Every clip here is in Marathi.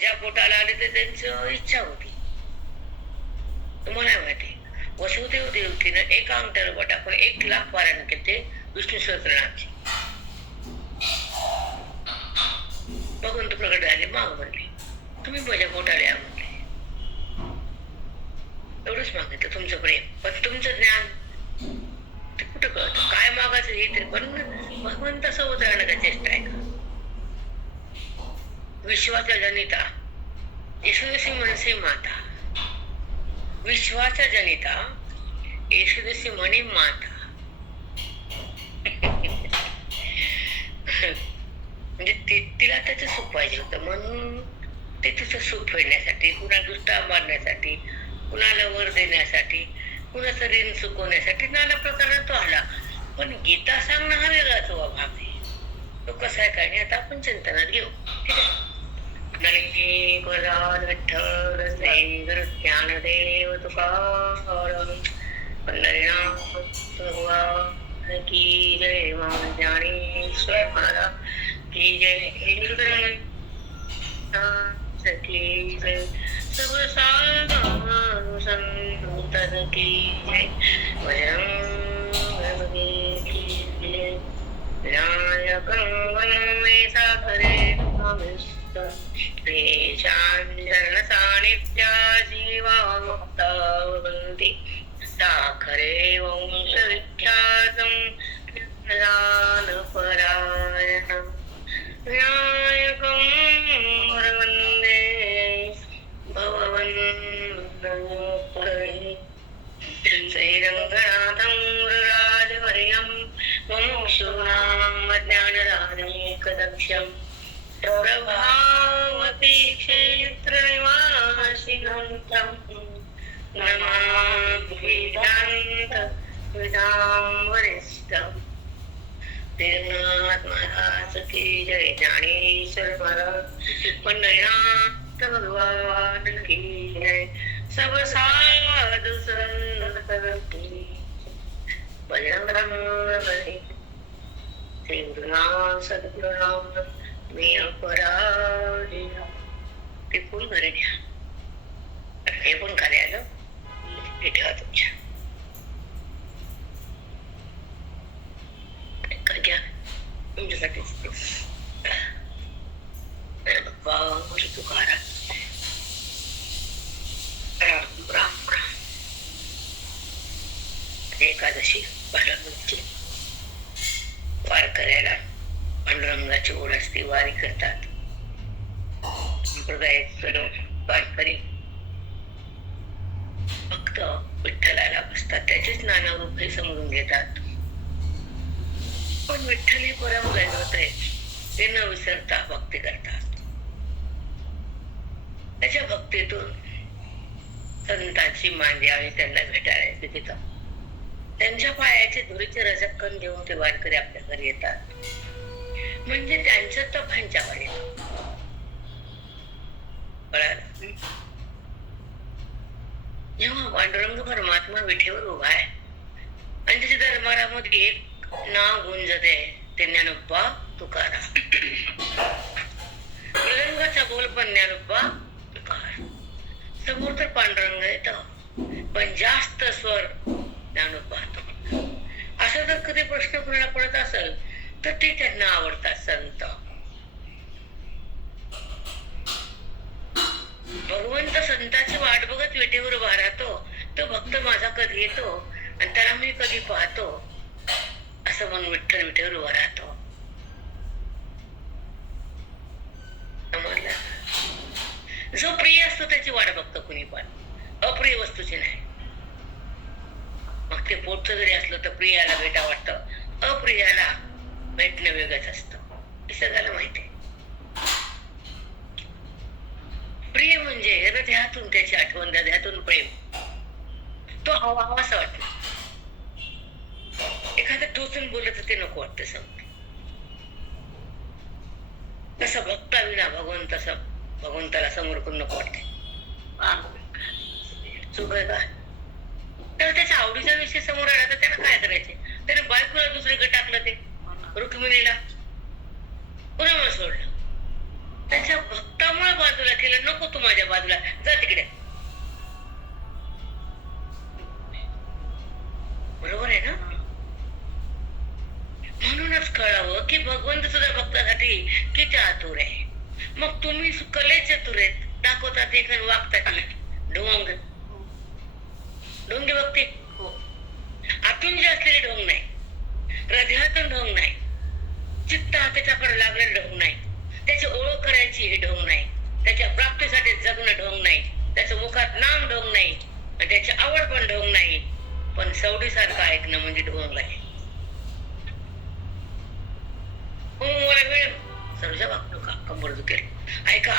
ज्या पोटाला आले ते त्यांची इच्छा होती. तुम्हाला माहिती वसुदेव देवकीनं एका अंगठ्यावर टाकून 1,00,000 पारायण केले विष्णू सहस्त्रनामाचे. भगवंत प्रकट झाले, माग म्हणले तुम्ही माझ्या पोटाला या म्हणले. एवढंच मागितलं तुमचं प्रेम, पण तुमचं ज्ञान ते कुठं कळतं. काय मागायचं हे तरी पण भगवंतासोबत राहण्याचा चेष्टा आहे का. विश्वाचा जनिता येशुदशी मनसे माता, विश्वाचा जनिता येशुदशी म्हणे माता. म्हणजे तिला त्याचं सुख पाहिजे होतं म्हणून ते तिचं सुख फेडण्यासाठी, कुणा दुष्टा मारण्यासाठी, कुणाला वर देण्यासाठी, कुणाचं ऋण चुकवण्यासाठी नाना प्रकारे तो आला. पण गीता सांगणं हा वेगळाच भाग आहे. तो कसा आहे काय नाही आता आपण चिंतनात घेऊ. ठीक आहे. विठ्ठल श्री गुरु ज्ञानदेव तुकाराम पंढरीनाथ भगवान की जय. मान ज्ञानेश्वर महाराज की जय. की जय. सब साधु संतन की जय. बजरंग की जय. विनायकं वन्दे सागरे नमस्ते. चरण सानिध्या जीवा मुक्ता वन्ति साखरे वंश विख्यातं परायणं विनायकं वन्दे भववन्मोक्तये. श्रीरङ्गनाथं गुरुराजवर्यं मुमुक्षूणाम् अज्ञानराजमेकदक्षम् प्रभावती क्षेत्रनिवासिनं नमामि वेदान्त वरिष्ठं. देवनाथ महाराज की जय. ज्ञानेश्वर महाराज पंढरीनाथ भगवान की जय. सब साधु संत की बजरंग श्री गुरुनाथ सद्गुरुनाथ मी अपराधी. ते फुल घरी घ्या, हे पण खाली आलं हे ठेवा तुमच्या घ्या तुमच्यासाठीच. तुकाराम राम राम राम. एकादशी पांडुरंगाची वार करायला पांडुरंगाची ओढ असते, वारी करतात. संप्रदायात सर्व वारकरी फक्त विठ्ठलाला बसतात, त्याचेच नाना रूप हे समजून घेतात. पण विठ्ठल हे परम दैवत आहे, ते न विसरता भक्ती करतात. त्याच्या भक्तीतून संतांची मान द्यावी, त्यांना भेटायला तिथं त्यांच्या पायाचे धुरीचे रजक्कन घेऊन ते वारकरी आपल्या घरी येतात. म्हणजे त्यांचं तप ह्यांच्यावर येतं. जेव्हा पांडुरंग परमात्मा विठेवर उभा आहे आणि त्याच्या दरबारामध्ये एक नाव गुंजते, ते ज्ञानोबा तुकाराम. मृदंगाचा बोल पण ज्ञानोबा तुकाराम. समोर तर पांडुरंग येतं, पण जास्त स्वर ज्ञानोबा तुकाराम. असं जर कधी प्रश्न कोणाला पडत असेल तर ते त्यांना आवडतात संत. भगवंत संताची वाट बघत विटेवर उभा राहतो. तो भक्त माझा कधी येतो आणि त्याला मी कधी पाहतो असं म्हणून विठ्ठल विटेवर उभा राहतो. जो प्रिय असतो त्याची वाट बघतो कुणी पण, अप्रिय वस्तूची नाही. मग ते पोटचं जरी असलं तर प्रियाला भेटा वाटतं, अप्रियाला भेटणं वेगळंच असतं. हे सगळ्याला माहिती आहे. प्रिय म्हणजे हृदयातून त्याची आठवण, हृदयातून प्रेम. तो हवा हवासा वाटतो. एखादं टोचून बोलत ते नको वाटतं. तसं भक्ताविना भगवंताला समोर करून नको वाटते. चूक आहे का? तर त्याच्या आवडीचा विषय समोर आला तर त्याला काय करायचे? त्याने बायकोला दुसरीकडे टाकलं, ते रुक्मिणीला पुन्हा सोडलं. त्याच्या भक्तामुळे बाजूला तिला नको तू माझ्या बाजूला, जा तिकडे. बरोबर आहे ना? म्हणूनच कळावं की भगवंत सुद्धा भक्तासाठी किती आतुर आहे. मग तुम्ही कले चतुर आहेत, दाखवतात एक आणि वागतात ढोंग. ढोंगी भक्ती आतून जे असलेले ढोंग नाही, हृदयातून ढोंग नाही, चित्त त्याच्याकडे लागलेलं ढोंग नाही, त्याची ओळख करायची हे ढोंग नाही, त्याच्या प्राप्तीसाठी जगणं ढोंग नाही, त्याच्या मुखात नाम ढोंग नाही, आणि त्याची आवड पण ढोंग नाही, पण सवडीसारखं ऐकणं म्हणजे ढोंग आहे. मला वेळ सर्वच्या वागतो का कंबर दुखेल. ऐका,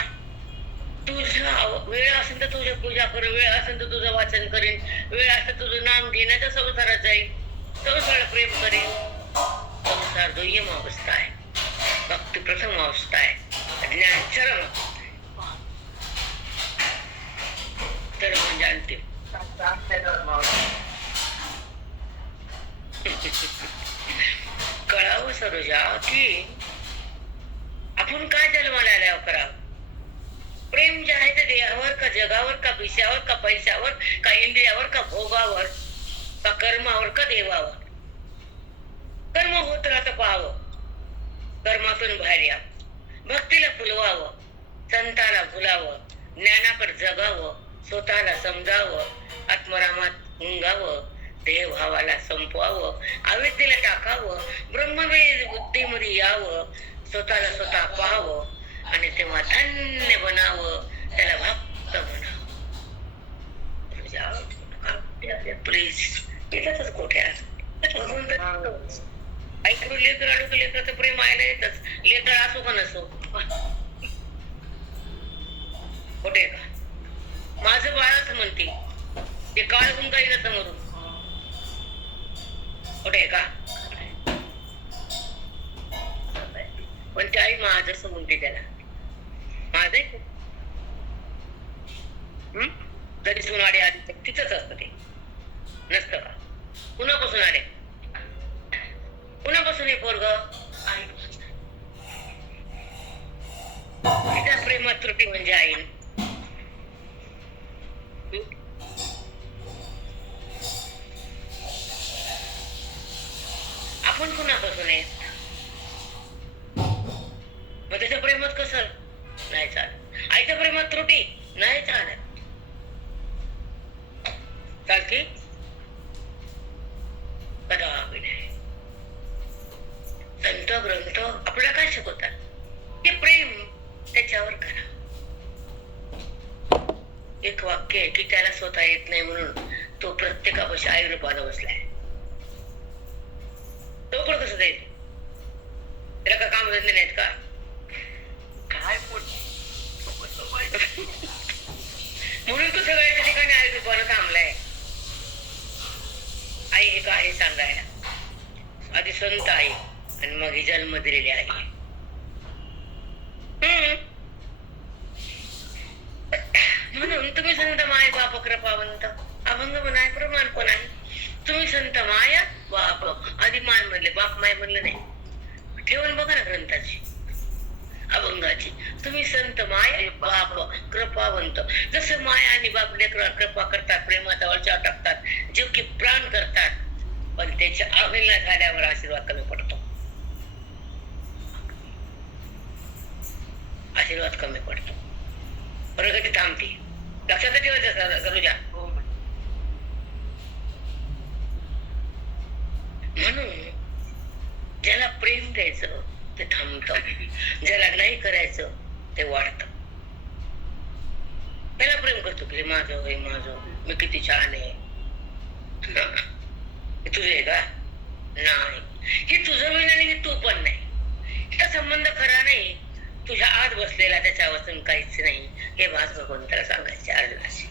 तुझा वेळ असेल तर तुझी पूजा कर, वेळ असेल तर तुझं वाचन करेन, वेळ असेल तुझं नाम घेण्याच्या संसारात जाईल, संसार प्रेम करेन. संसार दुय्यम अवस्था आहे, भक्ती प्रथम अवस्था आहे, ज्ञान चरम तर म्हणजे अंतिम. कळावं सरोजा की आपण काय जन्माला आल्यावर करावं. प्रेम जे आहे ते देहावर का जगावर का विषयावर का पैशावर का इंद्रियावर का भोगावर का कर्मावर का देवावर. कर्म होत राहतं पाहावं, कर्मातून बाहेर या, भक्तीला फुलवावं, संताला फुलावं, ज्ञानाकडे जगावं, स्वतःला समजावं, आत्मरामात मुंगावं, देहभावाला संपवावं, अविद्येला टाकावं, ब्रह्मवेद बुद्धीमध्ये यावं, स्वतःला स्वतः पाहावं, आणि तेव्हा धन्य बनावं, त्याला भक्त म्हणावं. प्लीज येतातच कोठ्यात ऐकून लेकर अडू लेकराचं प्रेम आयला येतच, लेकर असो का नसो. कुठे का माझं बाळच म्हणते ते काळ होऊन जाईल समोरून. कुठे का पण ती आई माझं असं म्हणते त्याला, माझ जरी सुनाडे आधी तिथंच असतं ते नसतं का. कुणापासून आले, कुणापासून हे पोरग, तिच्या प्रेमात त्रुटी म्हणजे आई. आपण कुणापासून आहे, मग त्याच्या प्रेमात कसं नाही चालत, आईच्या प्रेमात त्रुटी नाही चालत. चालते कदापि नाही. संत ग्रंथ आपल्याला काय शिकवतात की प्रेम त्याच्यावर करा. एक वाक्य आहे की त्याला स्वतः येत नाही म्हणून तो प्रत्येकापाशी आयुर्पाला बसलाय. तो पण कसं जाईल, त्याला का काम धंदे नाहीत का काय म्हणून तो सगळ्याच्या ठिकाणी आयुर्पाला थांबलाय. आई हे का आहे सांगायला, आधी संत आई आणि मग ही जन्म दिलेली आई. म्हणून तुम्ही संत माय बाप कृपावंत अभंग म्हणाय प्रमाण पण आहे. तुम्ही संत माया बाप, आधी माय म्हणले बाप माय म्हणलं नाही. ठेवून बघा ना ग्रंथाची अभंगाची, तुम्ही संत माय बाप कृपावंत. जसं माया आणि बाप लेकरावर कृपा करतात, प्रेमाचा वरच्या टाकतात, जीव की प्राण करतात, पण त्याच्या अवहेलना झाल्यावर आशीर्वाद कमी पडतो. आशीर्वाद कमी पडतो, प्रगती थांबते. लक्षात ठेवायचं सरोजा. म्हणून ज्याला प्रेम द्यायचं ते थांबतं, ज्याला नाही करायचं ते वाढतं. त्याला प्रेम करतो की माझं हे माझं, मी किती छान आहे, तुझे आहे का नाही, हे तुझं मी नाही, तू पण नाही, हा संबंध खरा नाही. तुझ्या आत बसलेला त्याच्या वाचून काहीच नाही, हे भास भगवंताला सांगायचे अर्जुनाशी.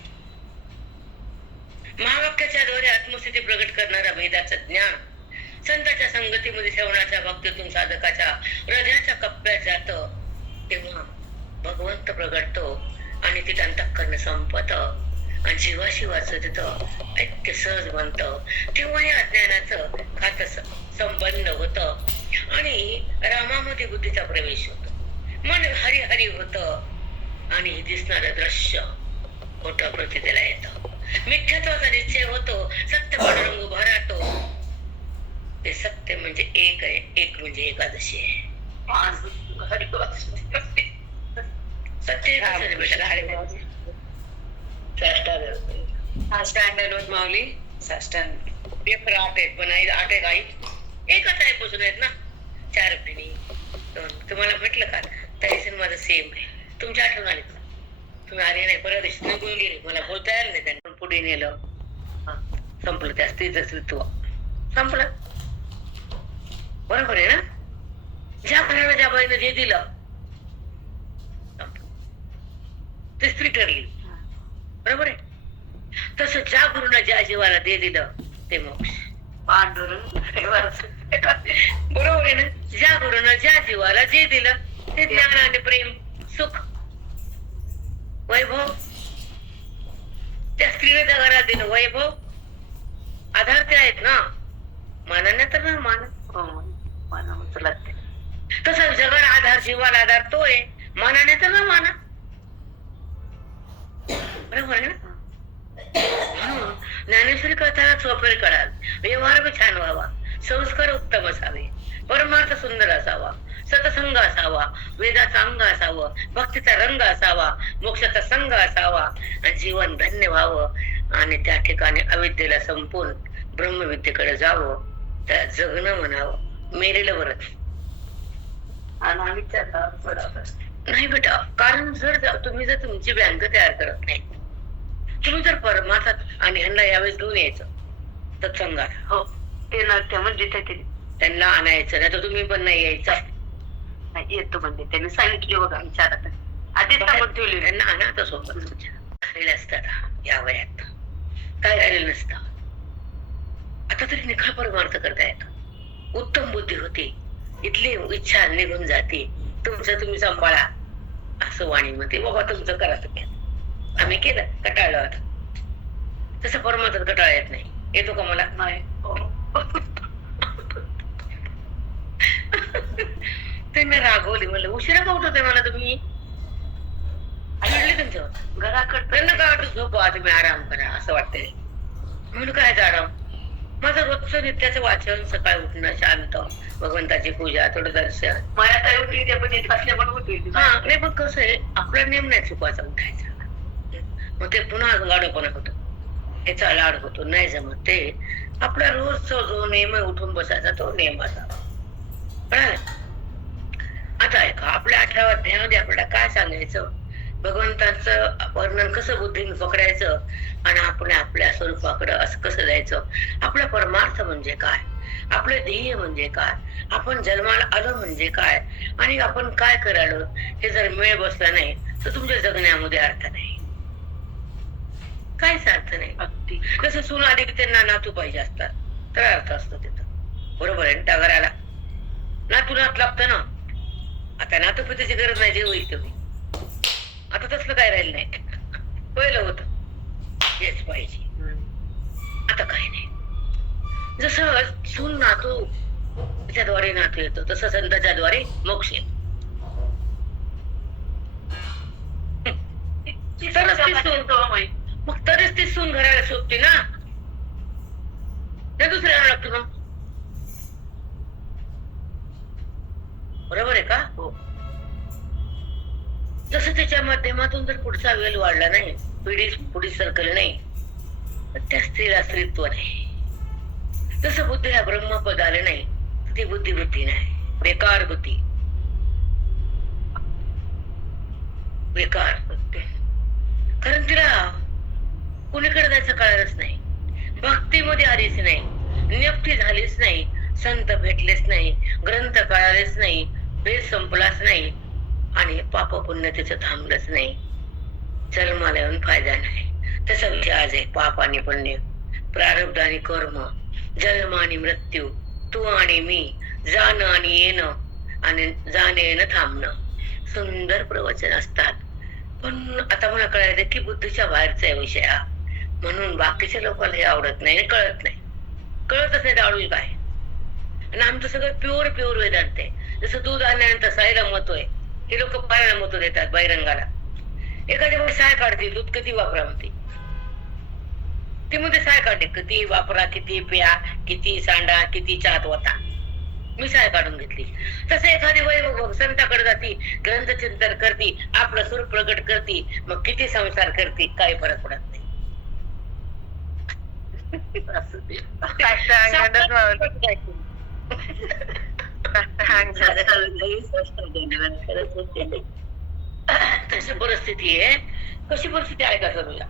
महावाक्याच्या द्वारे आत्मस्थिती प्रगट करणारा वेदाचं ज्ञान संतांच्या संगतीमध्ये श्रवणाच्या भक्तीतून साधकाच्या हृदयाच्या कप्प्यात जात, तेव्हा भगवंत प्रगटतो आणि तिथं अंतःकरण संपत आणि जीवाशिवाचं तिथं ऐक्य सहज बनत. तेव्हा या ज्ञानाचं खात संबंध होत आणि रामामध्ये बुद्धीचा प्रवेश होतो, मन हरिहरी होत. आणि हे दिसणारं दृश्य खोटं प्रतीला येतं. मिथ्यात्वाचा निश्चय होतो, सत्य पांडुरंग उभा राहतो. ते सत्य म्हणजे एक आहे, एक म्हणजे एकादशी आहे. सत्य साष्टांग माऊली साष्टांग पेपर 8 आहेत, पण 8 आहे काही एकच आहे, पुसून आहेत ना 4 पिणी. तुम्हाला म्हटलं का तरी माझं सेम आहे. तुमच्या आठवण आली का? तुम्ही आले नाही, परत दिवशी निघून गेले, मला बोलता यायला नाही. त्यांनी पुढे नेलं, संपलं. त्या स्त्रीचं स्त्रीत्व संपलं. बरोबर आहे ना? ज्या घराला ज्या बाईनं जे दिलं ते स्त्री ठरली. बरोबर आहे? तसं ज्या गुरुनं ज्या जीवाला ते दिलं ते मोक्ष. पांडुरंग बरोबर आहे ना? ज्या गुरुनं ज्या जीवाला जे दिलं ते ज्ञान आणि प्रेम, सुख, वैभव. त्या स्त्रीने त्या घरात दिलं वैभव, आधार ते आहेत ना. मानाने तर ना मानावंच लागते. तसं जगाला आधार, जीवाला आधार तो आहे, मानाने तर ना माना. बरोबर आहे ना? म्हणून ज्ञानेश्वरी करताना चोपरी कळाल, व्यवहार बी छान व्हावा, संस्कार उत्तम असावे, परमार्थ सुंदर असावा, सतसंग असावा, वेदाचा अंग असावं, भक्तीचा रंग असावा, मोक्षाचा संघ असावा, आणि जीवन धन्य व्हावं. आणि त्या ठिकाणी अविद्येला संपून ब्रह्मविद्येकडे जावं. त्या जगणं म्हणावं. मेलेलं बरंच नाही बेटा. कारण जर तुम्ही तुमची बँक तयार करत नाही, तुम्ही जर परमार्थात आणि ह्यांना यावेळेस घेऊन यायचं सत्संगात, हो ते ना म्हणजे त्यांना आणायचं, नाही तर तुम्ही पण नाही यायचं. येतो म्हणजे त्यांनी सांगितले बघा विचारात आधीच सांगून ठेवले, त्यांना आणा तर सोबत. राहिलेलं असतात या वयात, काय राहिलेलं नसतं. आता तरी निखळ परमार्थ करता येत, उत्तम बुद्धी होती, इथली इच्छा निघून जाते. तुमचं तुम्ही सांभाळा असं वाणी म्हणते. बाबा तुमचं करा तुम्ही, आम्ही केलं, कटाळलं. आता तसं परमार्थात कटाळा येत नाही. येतो का मला? नाही. त्यांना रागवली, म्हणलं उशिरा का उठवते मला तुम्ही? त्यांच्यावर घराकडे त्यांना काय वाटत, झोपा तुम्ही, आराम करा असं वाटतंय. म्हणून काय आराम? माझं रोजचं नित्याचं वाचन, सकाळी उठणं, शांत, भगवंताची पूजा, थोडं दर्शन. मला काय उठली ते पण होती. हा नाही, पण कसं आहे, आपला नेम नाही चुकायचा उठायचा. मग ते पुन्हा गाडोपणा होतो, याचा लाड होतो, नाही जमत. ते आपला रोजचा जो नेम आहे उठून बसायचा तो नेम असावा. कळालं? आता ऐका, आपल्या 18व्या अध्यायामध्ये आपल्याला काय सांगायचं, भगवंताचं वर्णन कसं बुद्धीने पकडायचं आणि आपण आपल्या स्वरूपाकडे असं कसं जायचं. आपला परमार्थ म्हणजे काय, आपलं ध्येय म्हणजे काय, आपण जन्माला आलो म्हणजे काय, आणि आपण काय करायला, हे जर मेळ बसला नाही तर तुमच्या जगण्यामध्ये अर्थ नाही, काहीच अर्थ नाही. अगदी कसं सून आली की त्यांना नातू पाहिजे असतात तर अर्थ असतो तिथं. बरोबर आहे? त्या घराला नातू नात लागतं ना. आता नातू पिताची गरज नाही, जे होईल तुम्ही. आता तसलं काय राहिलं नाही. पहिलं होत हेच पाहिजे, आता काही नाही. जसं सून नातू त्याच्याद्वारे नातू येतो, तसं संताच्या द्वारे मोक्ष येतो. मग तरच ती सून घराला शोधते ना, त्या दुसऱ्याला लागतो ना. बरोबर आहे का? हो. जसं त्याच्या माध्यमातून जर पुढचा वेल वाढला नाही, पुढे सरकल नाही, तर त्या स्त्रीला स्त्रीत्व नाही. जसं बुद्धीला ब्रह्मपद आले नाही, ती बुद्धी नाही, बेकार बुद्धी, बेकार. कारण तिला कुणीकडे जायचं कळालंच नाही, भक्तीमध्ये आलीच नाही, नियुक्ती झालीच नाही, संत भेटलेच नाही, ग्रंथ कळालेच नाही, वेद संपलाच नाही, आणि पाप पुण्य तिचं थांबलंच नाही. जन्माला येऊन फायदा नाही. तसा विषय आज आहे. पाप आणि पुण्य, प्रारब्ध आणि कर्म, जन्म आणि मृत्यू, तू आणि मी, जाणं आणि येणं, आणि जाणं येणं थांबणं. सुंदर प्रवचन असतात, पण आता मला कळायचं की बुद्धीच्या बाहेरचा आहे विषय हा. म्हणून बाकीच्या लोकांना हे आवडत नाही, कळत नाही. कळतच नाही आवडू काय. आणि आमचं सगळं प्युअर वेदांत आहे. जसं दूध आणल्यानंतर साईला महत्व आहे, हे लोक पायाला महत्व देतात, बहिरंगाला. एखादी बाई साय काढते, दूध किती वापरा म्हणते, ती मध्ये साय काढते, किती वापरा, किती प्या, किती सांडा, किती चहात वता, मी साय काढून घेतली. तसे एखादी बाई संताकडे जाती, ग्रंथचिंतन करती, आपलं सूर प्रगट करती, मग किती संसार करती, काही फरक पडत नाही. तशी परिस्थिती आहे. कशी परिस्थिती आहे का तुला?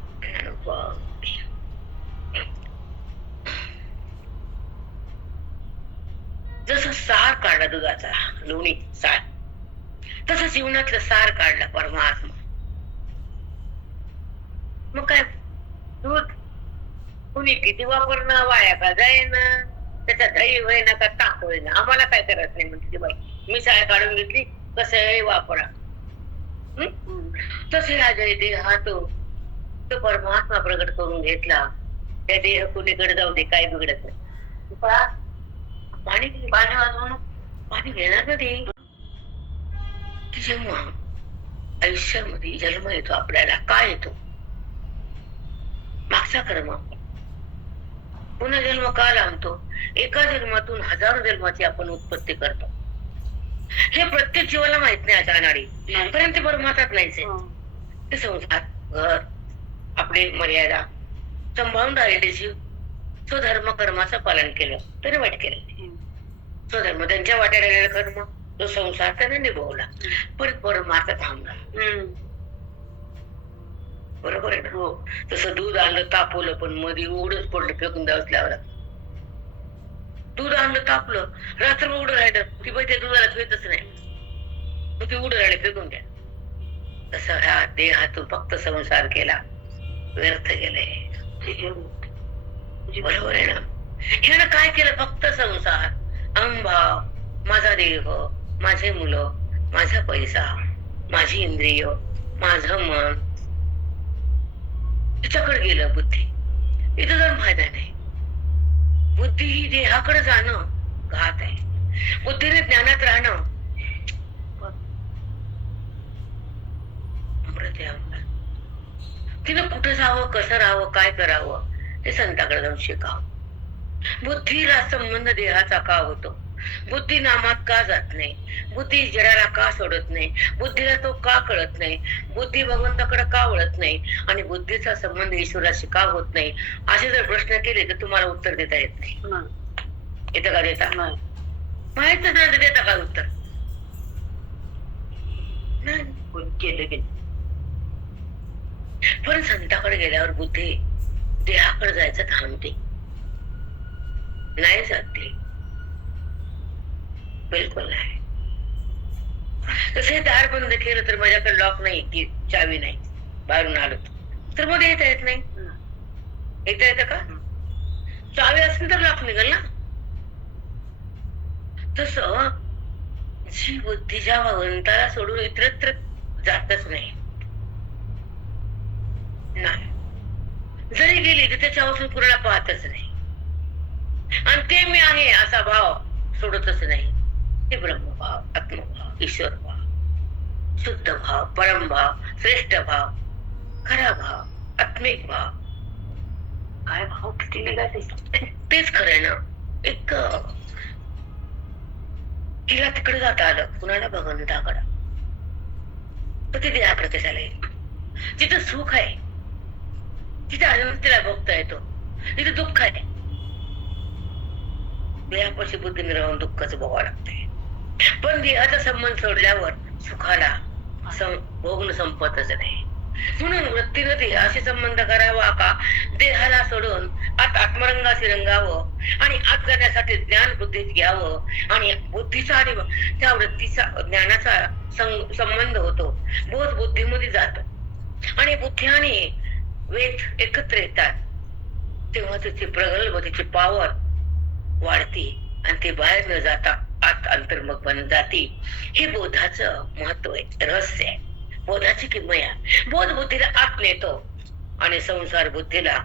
जसं सार काढला दुधाचा, लोणी सार, तसं जीवनातलं सार काढला परमात्मा. मग काय, दूध कुणी किती वापरणं, वाया का जाईना, त्याचा दही होईना का ताक होईना, आम्हाला काय करायचं नाही म्हणते ती बाई. मी साय काढून घेतली, कसं वापरा. तसे हा जय देह हा तो परमात्मा प्रगट करून घेतला. त्या देह कुणीकडे जाऊ दे, काय बिघडत नाही. पाणी पाणी वाजवून पाणी घेणार कधी की जेव्हा आयुष्यामध्ये जन्म येतो आपल्याला, काय येतो, मागचा कर्म. पुन्हा जन्म का लांबतो? एका जन्मातून हजारो जन्माची आपण उत्पत्ती करतो. हे प्रत्येक जीवाला माहित नाही अचानाडी, कारण ते परमात्मात नाहीच आहे. ते संसार, घर, आपली मर्यादा सांभाळून राहिले जीव स्वधर्म कर्माचं पालन केलं तरी वाईट केलं. स्वधर्म त्यांच्या वाट्याला गेलेला कर्म, तो संसार त्याने निभवला, पण परमार्थ थांबला. बरोबर आहे ना? हो. तसं दूध आणलं, तापवलं, पण मध्ये उघडच पडलं, फेकून द्यावंच लागलं. दूध आणलं, तापलं, रात्र उघड राहिलं, ती बाई त्या दुधाला फेकच नाही, मग ती उघड राहिले, फेकून द्या. तसं ह्या देहातून फक्त संसार केला, व्यर्थ गेले. बरोबर आहे ना? ह्यानं काय केलं? फक्त संसार, अहंभाव, माझा देह, माझे मुलं, माझा पैसा, माझी इंद्रिय, माझं मन, तिच्याकडे गेलं बुद्धी. इथं जाऊन फायदा नाही. बुद्धी ही देहाकडे जाणं घात आहे. बुद्धीने ज्ञानात राहणं अमृत आहे. तिनं कुठं जावं, कसं राहावं, काय करावं, हे संताकडे जाऊन शिकावं. बुद्धीला संबंध देहाचा का होतो? बुद्धी नामात का जात नाही? बुद्धी जडाला का सोडत नाही? बुद्धीला तो का कळत नाही? बुद्धी भगवंताकडे का वळत नाही? आणि बुद्धीचा संबंध ईश्वराशी का होत नाही? असे जर प्रश्न केले तर तुम्हाला उत्तर देता येत नाही. येतं का देता? माहितच नाही तर देता का उत्तर? केलं. पण संताकडे गेल्यावर बुद्धी देहाकडे जायचं थांबते, नाही जाते, बिलकुल नाही. तसे दार बंद केलं तर माझ्याकडे लॉक नाही की चावी नाही, बाहेरून आलो तर मध्ये येता येत नाही. येता येतं का? चावी असेल तर लॉक निघाल ना. तस जी बुद्धी ज्या भगवंताला सोडून इतरत्र जातच नाही, जरी गेली तर त्याच्यापासून कुणाला पाहतच नाही, आणि ते मी आहे असा भाव सोडतच नाही. ते ब्रह्मभाव, आत्मभाव, ईश्वर भाव, शुद्ध भाव, परम भाव, श्रेष्ठ भाव, खरा भाव, आत्मिक भाव, काय भाव किती निघाले तेच खरंय ना. एक तिला तिकडे जाता आलं, कुणाला भगवंताकडं, तर ते देहाकडे कशाला येईल? जिथं सुख आहे, तिथे आनंद तिला भोगता येतो, तिथे दुःख आहे, देहापाशी बुद्धीने राहून दुःखाच भोगावं लागतंय. पण देहाचा संबंध सोडल्यावर सुखाला भोगणं संपतच नाही. म्हणून वृत्तीनं देहाशी संबंध करावा का देहाला सोडून आत आत्मरंगाशी रंगावं, आणि आत जाण्यासाठी ज्ञान बुद्धीत घ्यावं, आणि बुद्धीचा आणि त्या वृत्तीचा ज्ञानाचा संबंध होतो, बोध बुद्धीमध्ये जातो, आणि बुद्धी आणि वेद एकत्र येतात, तेव्हा तिची प्रगल्भ, तिची पावर वाढती, आणि ते बाहेर न जाता आत अंतर्मुख बनत जाती. हे बोधाचं महत्व आहे, रहस्य आहे, बोधाची किमया. बोध बुद्धीला आत नेतो आणि संसार बुद्धीला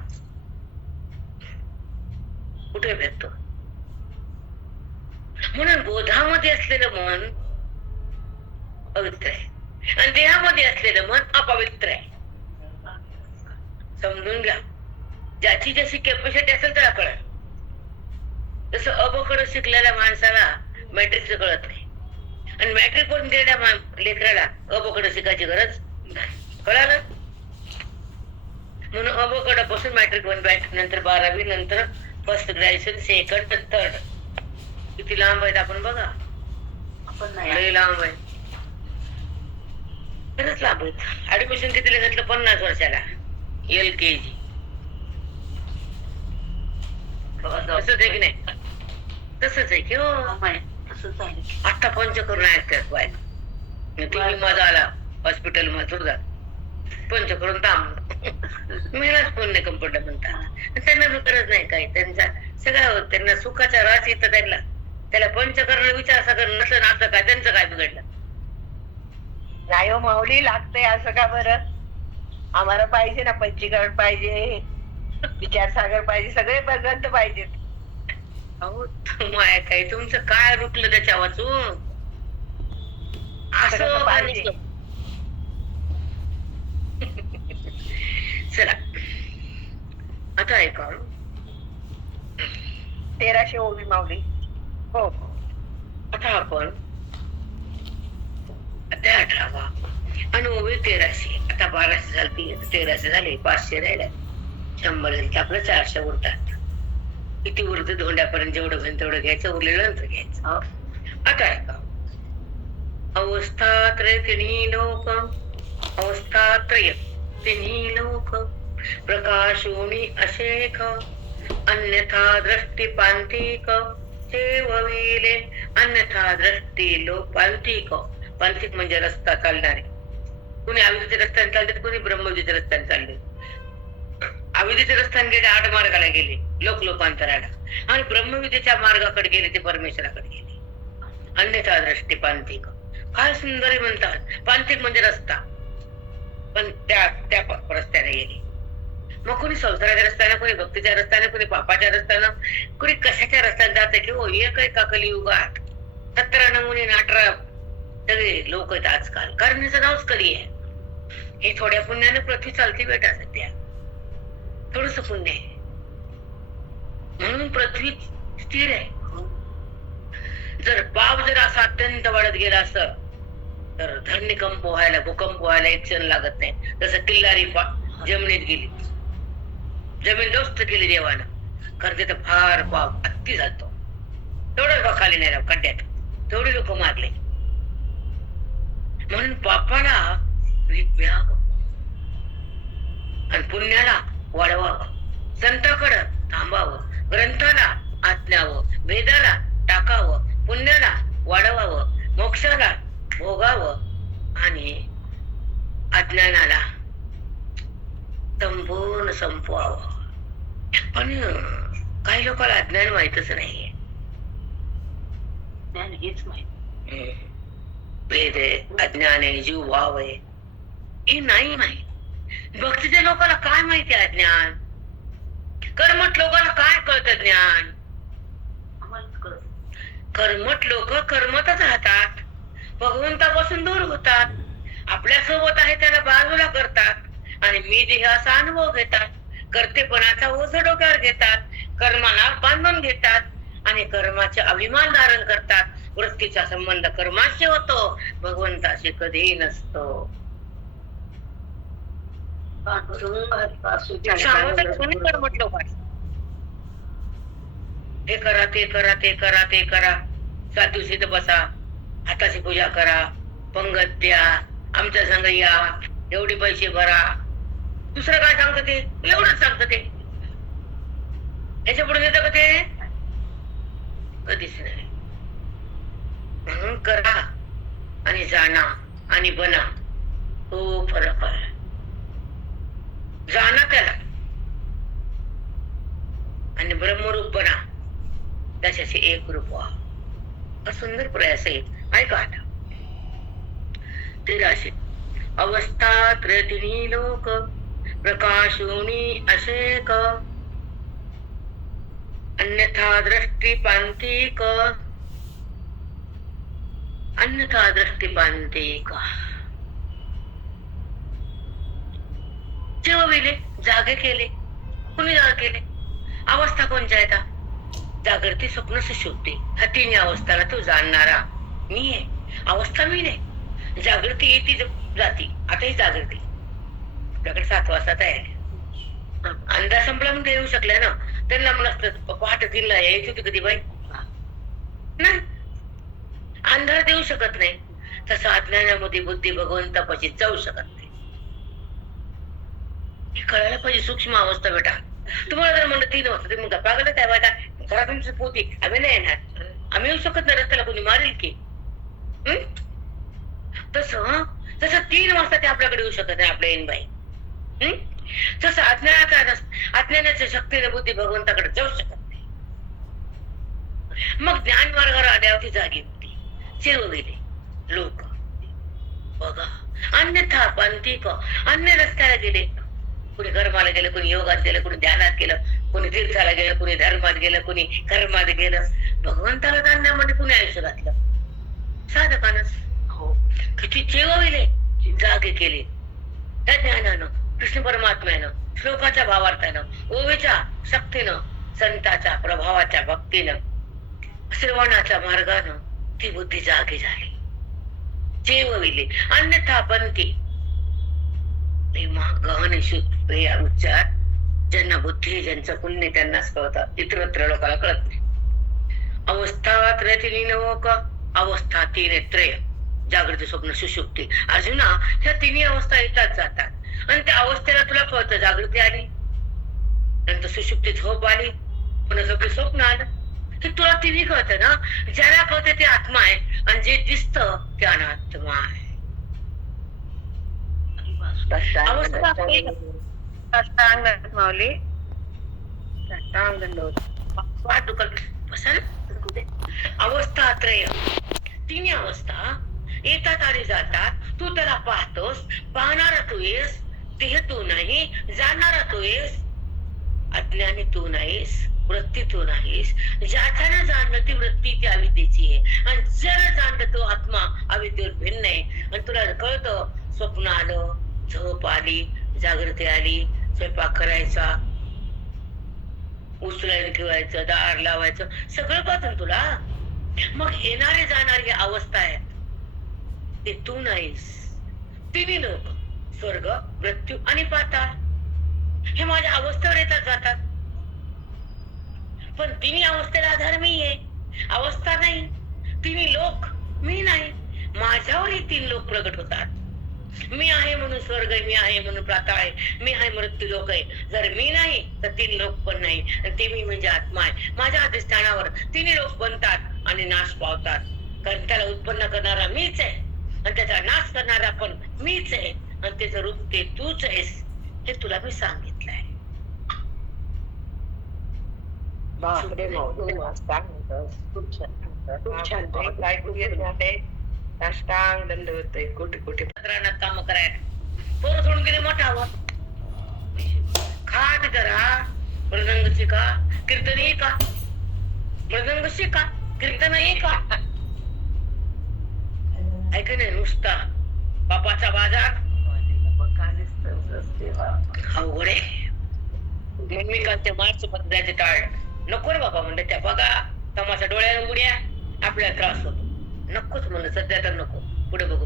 कुठे भेटतो. म्हणून बोधामध्ये असलेलं मन पवित्र आहे, आणि देहामध्ये असलेलं मन अपवित्र आहे. समजून घ्या. ज्याची जशी कॅपॅसिटी असेल त्याला कळत. तसं अबकडं शिकलेल्या माणसाला मॅट्रिकचं कळत नाही, आणि मॅट्रिक पण गेलेल्या लेकराला अबकडं शिकायची गरज नाही. कळालं? म्हणून अबकडापासून मॅट्रिक 1 मॅट्रिक नंतर 12वी नंतर फर्स्ट ग्रॅज्युएशन सेकंड थर्ड किती लांब आहेत आपण बघा. आपण नाही लई लांब आहे, खरंच लांब आहेत. ऍडमिशन कितीला घेतलं? 50 वर्षाला LKG. तसंच आहे की नाही? तसंच आहे की हो. तसंच आहे. आता पंचकरून ऐकतात बाय. टीव्ही माझा आला हॉस्पिटल मध्ये तुझा पंचकरून थांब मीलाच फोन नाही कम्प्युटर म्हणतात. त्यांना गरज नाही काही, त्यांचा सगळं त्यांना सुखाचा रास येतं त्यांना. त्याला पंचकरण विचार सगळं नसलं ना आपलं काय, त्यांचं काय बिघडलं? नाही हो माऊली, लागतंय असं का बरं? आम्हाला पाहिजे ना पंचीकरण पाहिजे, विचारसागर पाहिजे, सगळे बदलत पाहिजेत. अहो माया काय तुमचं काय रुटलं त्याच्या वाचून असं पाहिजे. चला आता ऐका 1300 ओवी माऊली. हो आता आपण अध्याय 18 आणि ओवी 1300. आता 1200 झाली, 1300 झाले, 500 राहिल्या, 100 झाले की आपलं 400 उरतात. किती उरत? धोंड्यापर्यंत जेवढं होईल तेवढं घ्यायचं, उरलेलं नंतर घ्यायचं. आता ऐका अवस्थात्रय तिन्ही लोक, अवस्थात्रय तिन्ही लोक प्रकाशोनी अशेक, अन्यथा दृष्टी पांतिक ठेवविले, अन्यथा दृष्टी लोपांतिक. पांतिक म्हणजे रस्ता चालणारे. कुणी अविद्येच्या रस्त्याने चालले, कुणी ब्रह्मविद्येच्या रस्त्याने चालले. अविद्येच्या रस्त्याने गेले 8 मार्गाला गेले, लोकांतराला, आणि ब्रह्मविद्येच्या मार्गाकडे गेले ते परमेश्वराकडे गेले. अन्यथा दृष्टी पांतिक. काय सुंदर म्हणतात. पांतिक म्हणजे रस्ता, पण त्या रस्त्याने गेले. मग कोणी संसाराच्या रस्त्याने, कोणी भक्तीच्या रस्त्याने, कोणी पापाच्या रस्त्यानं, कोणी कशाच्या रस्त्याने जाते की हो एक आहे का कलियुगात 17 नमुने नाटरा सगळे लोक आहेत आजकाल. कारण याचं नावच कली आहे. हे थोड्या पुण्याने पृथ्वी चालती बेटा सध्या, थोडस पुण्य आहे म्हणून पृथ्वी स्थिर आहे. जर पाप जर असा अत्यंत वाढत गेला असं तर धरणीकंप व्हायला, भूकंप व्हायला 1 क्षण लागत नाही. जसं किल्लारी जमिनीत गेली, जमीन दोस्त केली देवानं, कारण तिथं फार पाप अति झालतो. तेवढंच खाली नाही राव खड्ड्यात, तेवढे लोक मारले. म्हणून पापाला व्याग आणि पुण्याला वाढवावं, संताकडं थांबावं, ग्रंथाला आज्ञावं, वेदाला टाकावं, पुण्याला वाढवावं, मोक्षाला भोगावं, आणि अज्ञानाला संपवावं. पण काही लोकांना अज्ञान माहितच नाहीये. ज्ञान हेच माहिती. भेद आहे, अज्ञान आहे, जीव भाव आहे, हे नाही माहित. भक्तीच्या लोकांना काय माहिती अज्ञान? कर्मठ लोकांना काय कळतं ज्ञान? कर्मठ लोक कर्मतच राहतात, भगवंतापासून दूर होतात, आपल्या सोबत आहे त्याला बाजूला करतात, आणि मी देह असा अनुभव घेतात, कर्तेपणाचा ओझ डोक्यावर घेतात, कर्माला बांधून घेतात, आणि कर्माचे अभिमान धारण करतात. वृत्तीचा संबंध कर्माशी होतो, भगवंताशी कधीही नसतो. कर्मठ लोक हे करा, ते करा, ते करा, ते करा, 7 दिवशी तर बसा, हाताची पूजा करा, पंगत द्या, आमच्या संग या, एवढे पैसे भरा. दुसरं काय सांगतं ते? एवढंच सांगतं ते. याच्या पुढे येतं का ते? कधीच नाही. म्हणून करा आणि जाणा आणि बना, तो फरक आहे. जाणा त्याला आणि ब्रह्मरूप बना, त्याच्याशी एक रूप व्हा. सुंदर प्रयास आहे. ऐका आता 1300. अवस्था तिन्ही लोक प्रकाशोनी अशेक, अन्यथा दृष्टी पांतिक, अन्यथा दृष्टी पांतिक. जेव्हा चेवविले, जागे केले. कुणी जागे केले? अवस्था कोणत्या आहेत? जागृती, स्वप्न, सुषुप्ती. ह्या तिन्ही अवस्थाला तू जाणणारा मी आहे. अवस्था मी नाही. जागृती येते जाती. आता ही जागृती आपल्याकडे 7 वाजता आहे. अंदाज संपला म्हणून येऊ शकल्या ना. त्यांना म्हणून असतं पहाटे 3ला यायची होती कधी बाई नाही. अंधार देऊ शकत नाही. तसं अज्ञानामध्ये बुद्धी भगवंतापाशी जाऊ शकत नाही. हे कळायला पाहिजे. सूक्ष्म अवस्था बेटा. तुम्हाला जर म्हणलं 3 वाजता तुम्ही पागल काय बेटा, घरात तुमची पोती, आम्ही नाही येणार, आम्ही येऊ शकत नाही, रस्त्याला कोणी मारेल की. तसं 3 वाजता ते आपल्याकडे येऊ शकत नाही आपल्या येईन बाई. तसं अज्ञानाच्या शक्तीने बुद्धी भगवंताकडे जाऊ शकत नाही. मग ज्ञान मार्गावर आल्यावर ती जागी होती. चेवविले लोक बघा. अन्यथा पंथीक, अन्य रस्त्याला गेले. कुणी कर्माला गेलं, कुणी योगात गेलं, कुणी ध्यानात गेलं, कुणी तीर्थाला गेलं, कुणी धर्मात गेलं, कुणी कर्मात गेलं. भगवंताला जाणण्यामध्ये कुणी आयुष्य घातलं? साधकानच. हो. किती चेवविले, जागे केले त्या ज्ञानानं, कृष्ण परमात्म्यानं, श्लोकाच्या भावार्थानं, ओवीच्या शक्तीनं, संताच्या प्रभावाच्या भक्तीनं, श्रवणाच्या मार्गानं ती बुद्धी जागी झाली. चेवविले, अन्यथा पंथी. गहन उच्चार ज्यांना बुद्धी, ज्यांचं पुण्य त्यांनाच कळतात, इतरत्र लोकांना कळत नाही. अवस्था त्रयती नवक, अवस्था 3 त्रय, जागृती, स्वप्न, सुषुप्ती. अर्जुना, ह्या तिन्ही अवस्था येतात जातात आणि त्या अवस्थेला तुला कळतं. जागृती आली, नंतर सुषुप्ती झोप आली, पुन्हा झोपी स्वप्न आलं. हे तुला तिन्ही कळतं ना. ज्याला कळते ते आत्मा आहे आणि जे दिसतं ते अनात्मा आहे. माऊली अवस्था त्रय, तिन्ही अवस्था येतात आणि जातात. तू त्याला पाहतोस. पाहणारा तू येस, देह तू नाही, जाणणारा तू येस. अज्ञानी तू नाहीस, वृत्ती तू नाहीस. ज्याच्यानं जाणलं ती वृत्ती ती अविद्येची आहे आणि ज्याला जाणलं तो आत्मा अविद्येवर भिन्न आहे. आणि तुला कळतं, स्वप्न आलं, झोप आली, जागृती आली, स्वयंपाक करायचा, उचलायला ठेवायचं, दार लावायचं, सगळं कळतं तुला. मग येणारे जाणारे अवस्था आहेत ते तू नाहीस. तिन्ही लोक, स्वर्ग, मृत्यू आणि पाताळ, हे माझ्या अवस्थेवर येतात जातात. पण तिन्ही अवस्थेला आधार मी आहे, अवस्था नाही. तिन्ही लोक मी नाही. माझ्यावर हे 3 लोक प्रगट होतात. मी आहे म्हणून स्वर्ग आहे, मी आहे म्हणून पाताळ आहे, मी आहे मृत्यू लोक आहे. जर मी नाही तर 3 लोक पण नाही. आणि ते मी म्हणजे आत्मा आहे. माझ्या अधिष्ठानावर 3 लोक बनतात आणि नाश पावतात. कारण त्याला उत्पन्न करणारा मीच आहे आणि त्याचा नाश करणारा पण मीच आहे. आणि त्याचं रूप ते तूच आहेस, हे तुला मी सांगितलंय. खूप छान. साष्टांग दंड होतोय. कोटी काम करायला पोरं सोडून गेले मोठा हवा. खाट जरा मृदंग शिका, कीर्तन का, मृदंग शिका, कीर्तन का. ऐक नाही नुसता बापाचा बाजार अवघड आहे. मम्मी का त्या मार्च बदलायचे टाळ नको रे बाबा. म्हणलं त्या बघा तमाशा डोळ्यानं उड्या, आपल्याला त्रास होतो. नकोच म्हणलं सध्या तर नको, पुढे बघू.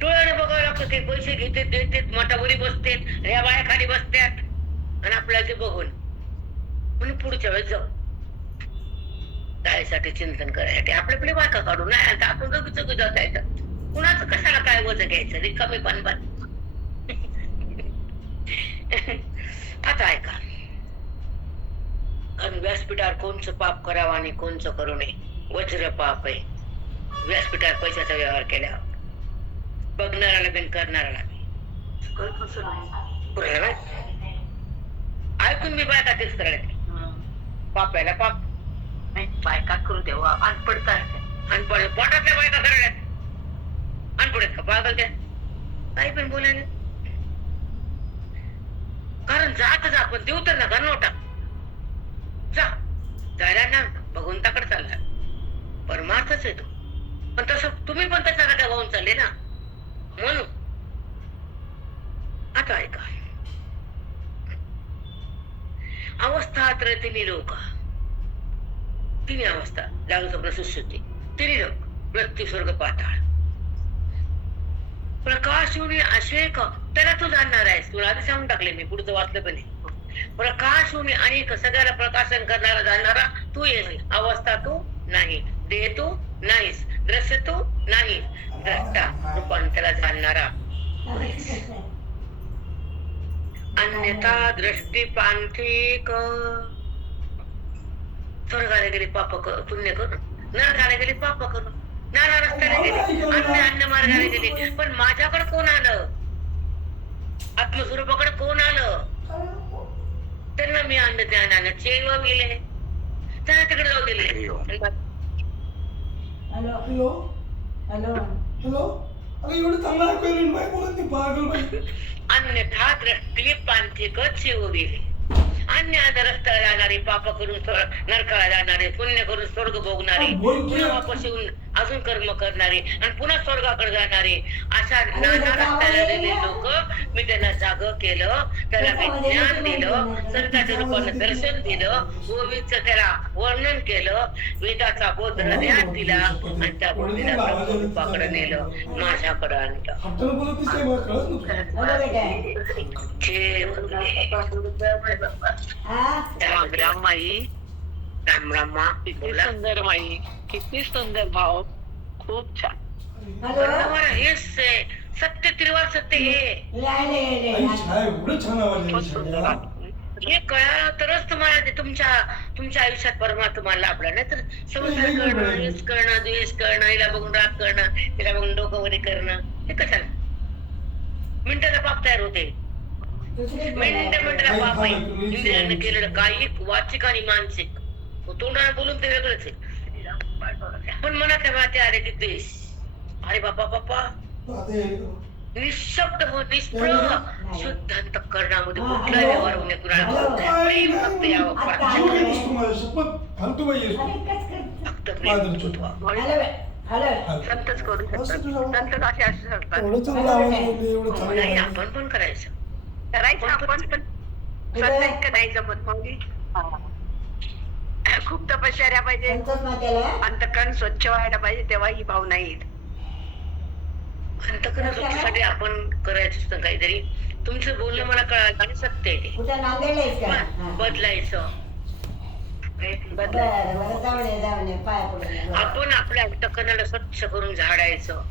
डोळ्याने बघावं लागतं. ते पैसे घेते देते, मठावरी बसते, या बाया खाली बसतात आणि आपल्याला ते बघून म्हणून पुढच्या वेळेस जाऊ. त्यासाठी चिंतन करायसाठी आपल्याकडे बायका काढू नाही. आता आपण दोघी जाता येतं. कुणाचं कशाला काय वजन घ्यायचं, रिकामी पण. आता ऐका, कारण व्यासपीठावर कोणचं पाप करावं आणि कोणचं करू नये. वज्र पाप आहे व्यासपीठावर पैशाचा व्यवहार केल्यावर. बघणाऱ्याला बिन करणाऱ्याला ऐकून मी बायका तेच करायला. पापायला पाप बायका करू देवा. अनपड काय अनपड पोटातल्या बायका करायला अनपड का पागल त्या काही पण बोलायला. कारण जातच आपण देऊ तर नका नोटा. जा जायला ना भगवंताकडे चालला. परमार्थच आहे तो. पण तसं तुम्ही पण त्याच्याकडे वाहून चालले ना. म्हणून आता ऐका. अवस्था तिन्ही लोक, तिन्ही अवस्था लागू स्वप्न सुश्रुती, तिन्ही लोक मृत्यू स्वर्ग पाताळ. प्रकाश होणे असे त्याला तू जाणणार आहेस. तुला आधी सांगून टाकले मी, पुढचं वाचलं पण नाही. प्रकाश होणे अनेक, सगळ्याला प्रकाशन करणारा जाणणारा तू येस. अवस्था तू नाही, देह तू नाहीस, दृश्य तू नाही, द्रष्टा रूपांतराला जाणणारा तू आहेस. अन्यथा दृष्टी पांथिक. स्वर्गाला गेले पाप पुण्य करून, नरकाला गेले पाप करून, नाना रस्त्याला गेले, अन्य मार्गाला गेले. पण माझ्याकडे कोण आलं? आत्मस्वरूपाकडे कोण आलं? त्यांना मी अन्न ज्ञानानं चेव गेले, त्यांना तिकडे जाऊ दिले. Hello hello hello. अरे एवढं चांगलं ऐकून बाई बोलत नाही, पागल बाई. अन्यथा दृष्टी पांथिक चेव गेले. अन्य रस्त्याला जाणारे, पाप करून नरकाला जाणारे, पुण्य करून स्वर्ग भोगणारे, पुन्हा वापस येऊन अजून कर्म करणारे आणि पुन्हा स्वर्गाकडे जाणारे, अशा नाना रस्त्याला गेले लोक मी त्यांना जाग केलं, त्याला मी ज्ञान दिलं, संतांच्या रूपानं दर्शन दिलं, गोविंदचं त्याला वर्णन केलं, वेदाचा बोध हृदयात दिला आणि त्या बोधीला ब्रह्मरूपाकडे नेलं, माझ्याकडे आणलं. राम राम माई, राम राम मा. किती सुंदर माई, किती सुंदर भाव, खूप छान. हेच सत्य तिरुवार सत्य. हे कळालं तरच तुम्हाला तुमच्या आयुष्यात परमात्मा लाभला. नाही तर संसार करणं, हेच करणं, द्वेष करणं, हिला बघून राग करणं, तिला बघून डोकं वगैरे करणं, हे कशाला? मिनिटाला पाप तयार होते. मिनिटाला पाप आहे. इंद्रियाने केलेलं कायिक, वाचिक आणि मानसिक. तोंडाने बोलून ते वेगळंच आहे, पण मनातल्या माते आले की द्वेष. अरे बापा बापा, निशब्द हो, निष्प्रह शुद्ध अंतःकरणामध्ये कुठला व्यवहार होणे कुणाला फक्त यावं. संतच करू शकतात, संत असे असू शकतात. नाही आपण पण करायचं आपण पण. संत इतकं नाही जमत माऊली. खूप तपश्चर्या पाहिजे, अंतःकरण स्वच्छ व्हायला पाहिजे, तेव्हा ही भावना येईल. अंतःकरण स्वच्छतेसाठी आपण करायचं काहीतरी. तुमचं बोलणं मला कळालं आणि सत्य आहे ते. बदलायचं. आपण आपल्या अंतःकरणाला स्वच्छ करून झाडायचं,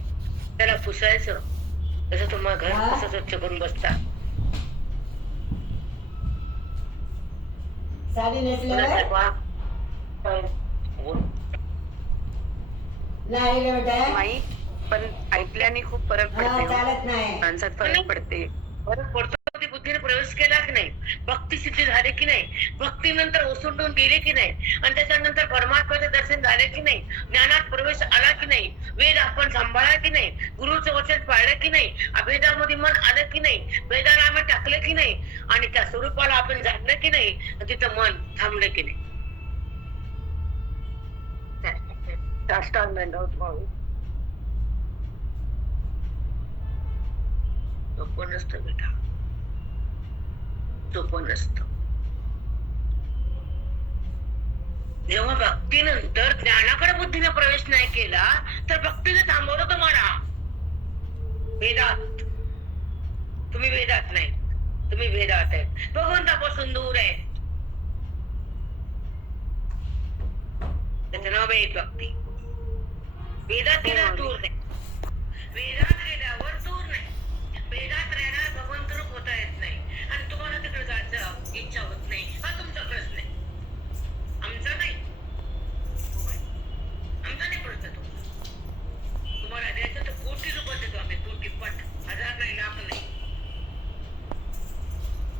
त्याला पुसायचं. तसं तुम्हाला घर कसं स्वच्छ करून बसता. साडी नेसल्यावर नाही माई, पण ऐकल्याने खूप फरक पडते, चालत नाही, माणसात फरक पडते. फरक पडतो. बुद्धीने प्रवेश केला की नाही, भक्ती सिद्धी झाली की नाही, भक्तीनंतर ओसंडून गेले की नाही, आणि त्याच्यानंतर परमात्म्याचं दर्शन झाले की नाही, ज्ञानात प्रवेश आला की नाही, वेद आपण सांभाळला की नाही, गुरुचं वचन पाळलं की नाही, अभेदामध्ये मन आलं की नाही, वेदाला आम्ही टाकलं की नाही, आणि त्या स्वरूपाला आपण जाणलं की नाही, तिथं मन थांबलं की नाही. सोपं नसतं बेटा, सोपं नसतं. जेव्हा भक्तीनंतर ज्ञानाकडे बुद्धीने प्रवेश नाही केला तर भक्तीने थांबवलं तुम्हाला. वेदात तुम्ही वेदात नाही, तुम्ही वेदात आहे, भगवंतापासून दूर आहे. त्याचं नाव आहे भक्ती. वेदात गेल्यावर दूर नाही, वेदात गेल्यावर दूर नाही. वेदात राहणार भगवंत रूप होता येत नाही, आणि तुम्हाला तिकडे जायचं इच्छा होत नाही. हा तुमचा प्रश्न आहे, आमचा नाही. आमचा नाही प्रश्न. तुम्हाला द्यायचं तर कोटी रुपये देतो आम्ही, कोटी पट, हजार नाही, लाख नाही.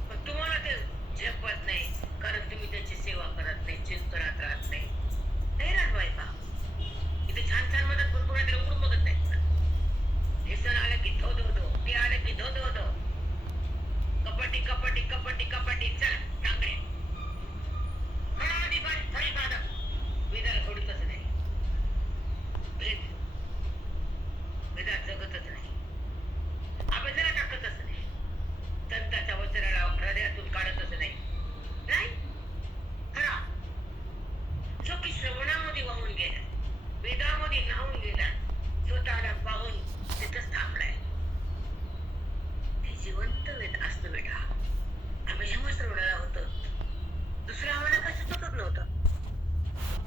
पण तुम्हाला ते झेपत नाही, कारण तुम्ही त्याची सेवा करत नाही, चिंतनात राहत नाही. नाही राहत बायका. इथे छान छान मदत पण कोणाकडे उघडून बघत नाही. हे सण आलं की धो धो धो, ते आलं की धो धो धो, कपटी कपटी कपटी कपटी, चला टांगडे वेदाला थोडी कसं नाही. वेदात जगतच नाही, अभ्यासाला टाकतच नाही. संतांच्या वचनाला हृदयातून काढतच नाही. नाही खरा जो की श्रवणामध्ये वाहून गेला, वेदामध्ये न्हावून गेला, स्वतःला पाहून तिथंच थांबलाय. ते जिवंत वेद असतं बेटा. आम्ही जेव्हा श्रवणाला होतो दुसरं आम्हाला कसं सुचत नव्हतं.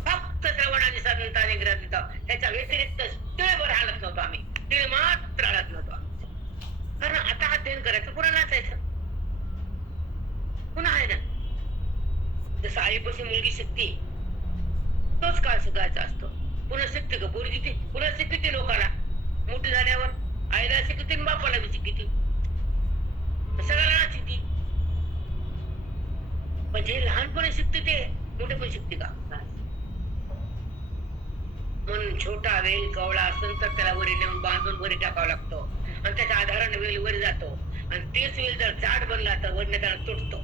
फक्त श्रवणाने संतांनी ग्रंथ, त्याच्या व्यतिरिक्त तिळभर हालत नव्हतो आम्ही. तिळ मात्र हालत नव्हतो. कारण आता अध्ययन करायचं, पुन्हा नाचायचं. पुन्हा आहे ना, जसं आईपासून मुलगी शिकते तोच काळ शिकायचा असतो. पुन्हा शिकते का पोरगी ती? पुन्हा शिकते लोकांना. मोठी झाल्यावर आईला शिकते, बापाला बी शिकते, सगळ्याला शिकते. म्हणजे लहानपणी शिकते ते मोठे पण शिकते का? म्हणून छोटा वेल कवळा असेल तर त्याला वरी नेऊन बांधून वरी टाकावा लागतो आणि त्याच्या आधाराने वेल वर जातो. आणि तेच वेल जर झाड बनला तर वरने त्याला तुटतो.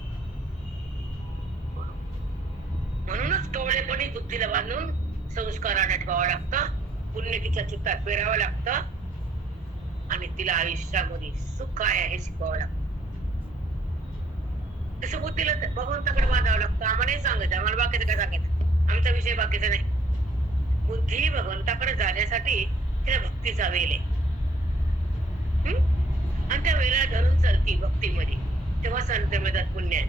म्हणूनच कवळेपणी बुद्धीला बांधून संस्काराने ठेवावं लागतं, पुण्य तिच्या चित्तात पेरावं लागतं आणि तिला आयुष्यामध्ये सुख काय आहे हे शिकवावं लागतं. तसं बुद्धीला भगवंताकडे बांधावं लागतं. आम्हाला नाही सांगायचं, आम्हाला बाकीचं काय सांगायचं, आमचा विषय बाकीचा नाही. बुद्धी भगवंताकडे जाण्यासाठी तिला भक्तीचा वेल आहे. आणि त्या वेळेला धरून चालती भक्तीमध्ये, तेव्हा संत मिळतात पुण्य आहे.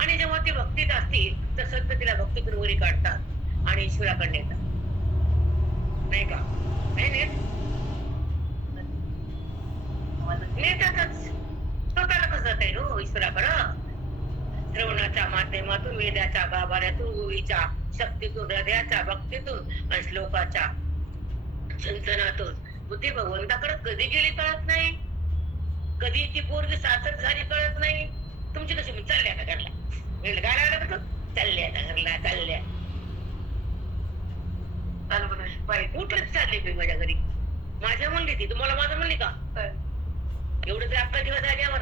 आणि जेव्हा ती भक्तीत असतील तर संत तिला भक्तीतून वरी काढतात आणि ईश्वराकडे नेतात. नाही का? नाही नेतातच. स्वतःला कसं जात आहे हो ईश्वराकडं? श्रवणाच्या माध्यमातून, वेदाच्या गाभाऱ्यातून, गुहीच्या शक्तीतून, हृदयाच्या भक्तीतून आणि श्लोकाच्या चिंतनातून बुद्धी भगवंताकडे कधी गेली कळत नाही. कधी ती पोरगी सासर झाली कळत नाही. तुमची कशी चालली आता घरला, वेळ गाडा लागतो, चालले आता घरला, चालल्या कुठंच चालली मी माझ्या घरी. माझ्या म्हणली ती, तुम्हाला माझं म्हणली का? एवढं तरी अक्का दिवस आल्यावर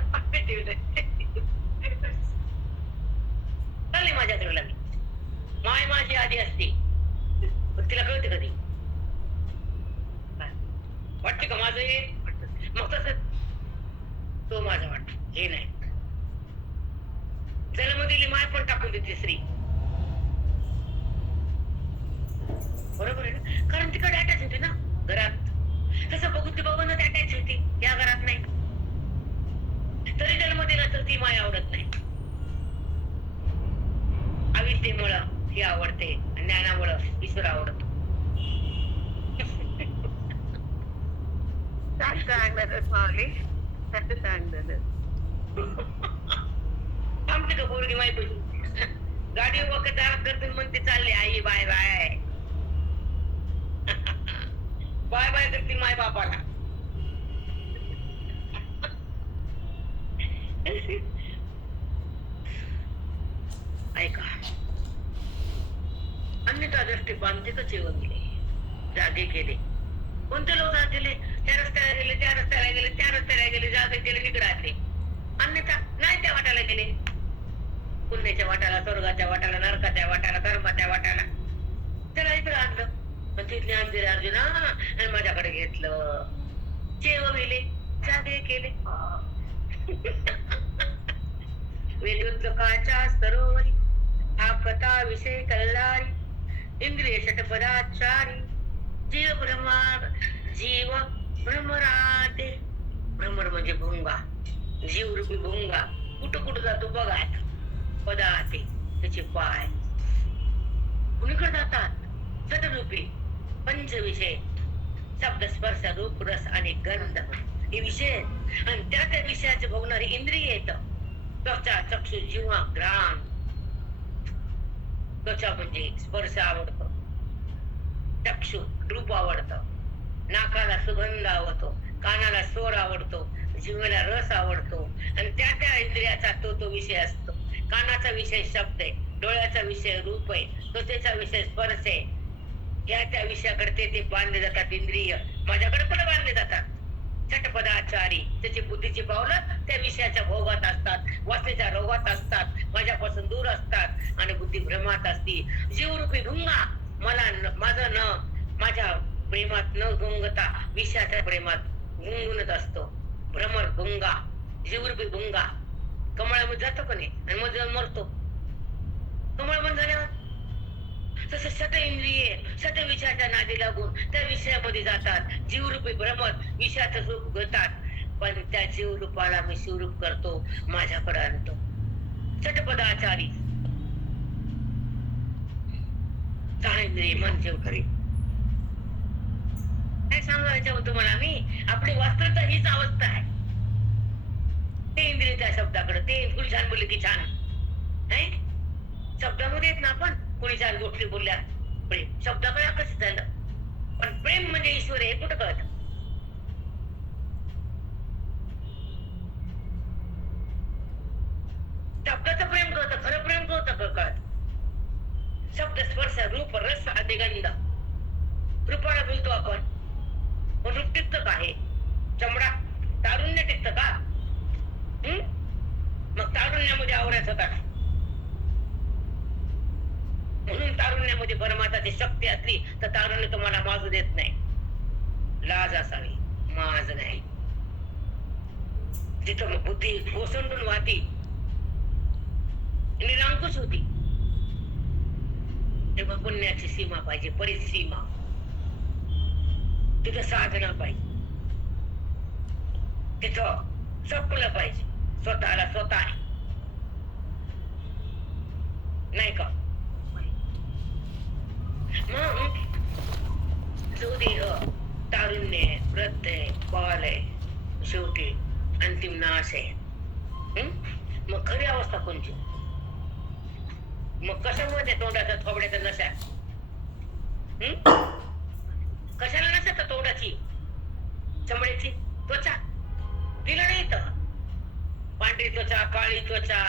चालली माझ्या घरी लागली. माय माझी आधी असते पण तिला कळते कधी? वाटते का माझं हे? मग तसं तो माझा वाटत हे नाही. जन्म दिली माय पण टाकून देते स्त्री. बरोबर आहे ना? कारण तिकडे अटॅच होती ना घरात. तसं बघून ती बघून अटॅच होती, या घरात नाही. तरी जन्म दिला तर ती माय आवडत नाही. अविद्येमुळं ही आवडते, ज्ञानामुळं ईश्वर आवडतो. आमची का पोरगी माहिती गाडी उभा करते म्हणते चालले आई बाय बाय बाय बाय करते माय बापाला. ऐका, अन्यथा दृष्टी बांधते जेवण गेले, जागे केले. कोणते लोक गेले? त्या रस्त्याला गेले, त्या रस्त्याला गेले, त्या रस्त्याला गेले, जागे केले, इकडे आले. अन्यथा नाही त्या वाटाला गेले. पुण्याच्या वाटाला, स्वर्गाच्या वाटाला, नरकाच्या वाटाला, धर्माच्या वाटाला. त्याला इकडे आणलं पण ते ज्ञान दिले अर्जुना आणि माझ्याकडे घेतलं. जेवले, जागे केले. वेदोत्तकाच्या सरोवरी आकता विषय कल्लारी इंद्रिय षटपदाचारी जीव भ्रमराते. भ्रमर म्हणजे भुंगा, जीव रूपी भुंगा. कुठं कुठं जातो बघा. पदाते त्याचे पाय कुणीकडे जातात? सदरूपी पंचविषय, शब्द, स्पर्श, रूप, रस आणि गंध हे विषय. आणि त्या विषयाचे भोगणारी इंद्रिय येत. त्वचा, चक्षु, जिव्हा, घ्राण. त्वचा म्हणजे स्पर्श आवडतो, चक्षु रूप आवडतं, नाकाला सुगंध आवडतो, कानाला स्वर आवडतो, जिव्हाला रस आवडतो. आणि त्या इंद्रियाचा तो विषय असतो. कानाचा विषय शब्द आहे, डोळ्याचा विषय रूप आहे, त्वचेचा विषय स्पर्श आहे. त्या विषयाकडे ते बांधले जातात इंद्रिय. माझ्याकडे पण बांधले जातात. षटपदाचारी त्याची बुद्धीची पावलं त्या विषयाच्या भोगात असतात, वासनेच्या रोगात असतात, माझ्यापासून दूर असतात आणि बुद्धी भ्रमात असती. जीवरूपी भुंगा माझं न माझ्या प्रेमात न गुंगता विषयाच्या प्रेमात गुंगुनत असतो. भ्रमर भुंगा, जीवरूपी भुंगा कमळामध्ये जातो का नाही आणि मग जाऊन मरतो. कमळ बंद झाल्यावर तसं सत इंद्रिये सत विषयाच्या नादी लागून त्या विषयामध्ये जातात. जीवरूपी भ्रमत विषयाचं रूप घेतात, पण त्या जीवरूपाला मी शिवरूप करतो, माझ्याकडे आणतो. सटपदाचारी सहा इंद्रिय मन जीव करी. काय सांगायचं तुम्हाला मी, आपली वास्तवता हीच अवस्था आहे. ते इंद्रिय त्या शब्दाकडे, ते फुल छान बोलले की छान नाही शब्दामध्ये येत ना. आपण कोणी चार गोष्टी बोलल्या प्रेम शब्दाकडे आकर्षित झालं, पण प्रेम म्हणजे ईश्वर हे कुठं कळत. शब्दाचं प्रेम कळतं, खरं प्रेम कळतं कळत. शब्द स्पर्श रूप रस अधिगंध. रूपाला बोलतो आपण, पण रूप टिकतं का? आहे चमडा तारुण्य टिकतं का? मग तारुण्यामध्ये आवरायचं का? म्हणून तारुण्यामध्ये परमात्माची शक्ती असली तर तारुण्य तुम्हाला माजू देत नाही. लाज असावी, माज नाही. जिथं बुद्धी ओसंडून वाहती निरंकुश होती, तेव्हा पुण्याची सीमा पाहिजे, परिसीमा. तिथं साधना पाहिजे, तिथं जपलं पाहिजे स्वतःला स्वतः, नाही का? मग जो देह तारुण्य आहे, वृद्ध आहे, बाल आहे, शेवटी अंतिम नाश आहे. मग खरी अवस्था कोणची? मग कशामुळे तोंडाचा थोबड्याचा नशा? कशाला नशा तर तोंडाची चमड्याची त्वचा तिला नाही तर पांढरी त्वचा काळी त्वचा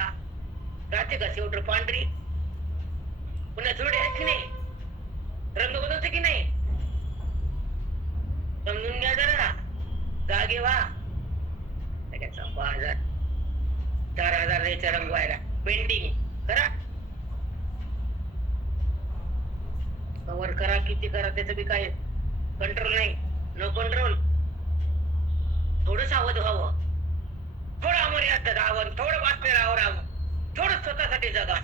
राहते का? शेवट पांढरी पुन्हा जोडे आहेत की नाही? रंग बदलते की नाही? समजून घ्या जरा, जागे व्हा. त्याच्याचा 4,000 द्यायचा रंगवायला, पेंटिंग करा, कव्हर करा, किती करा, त्याचं बी काय कंट्रोल नाही. No control. थोडं सावध व्हावं, थोडं अमर्याद राहावं, थोडं बातम्या राहावं, थोडं स्वतःसाठी जगा.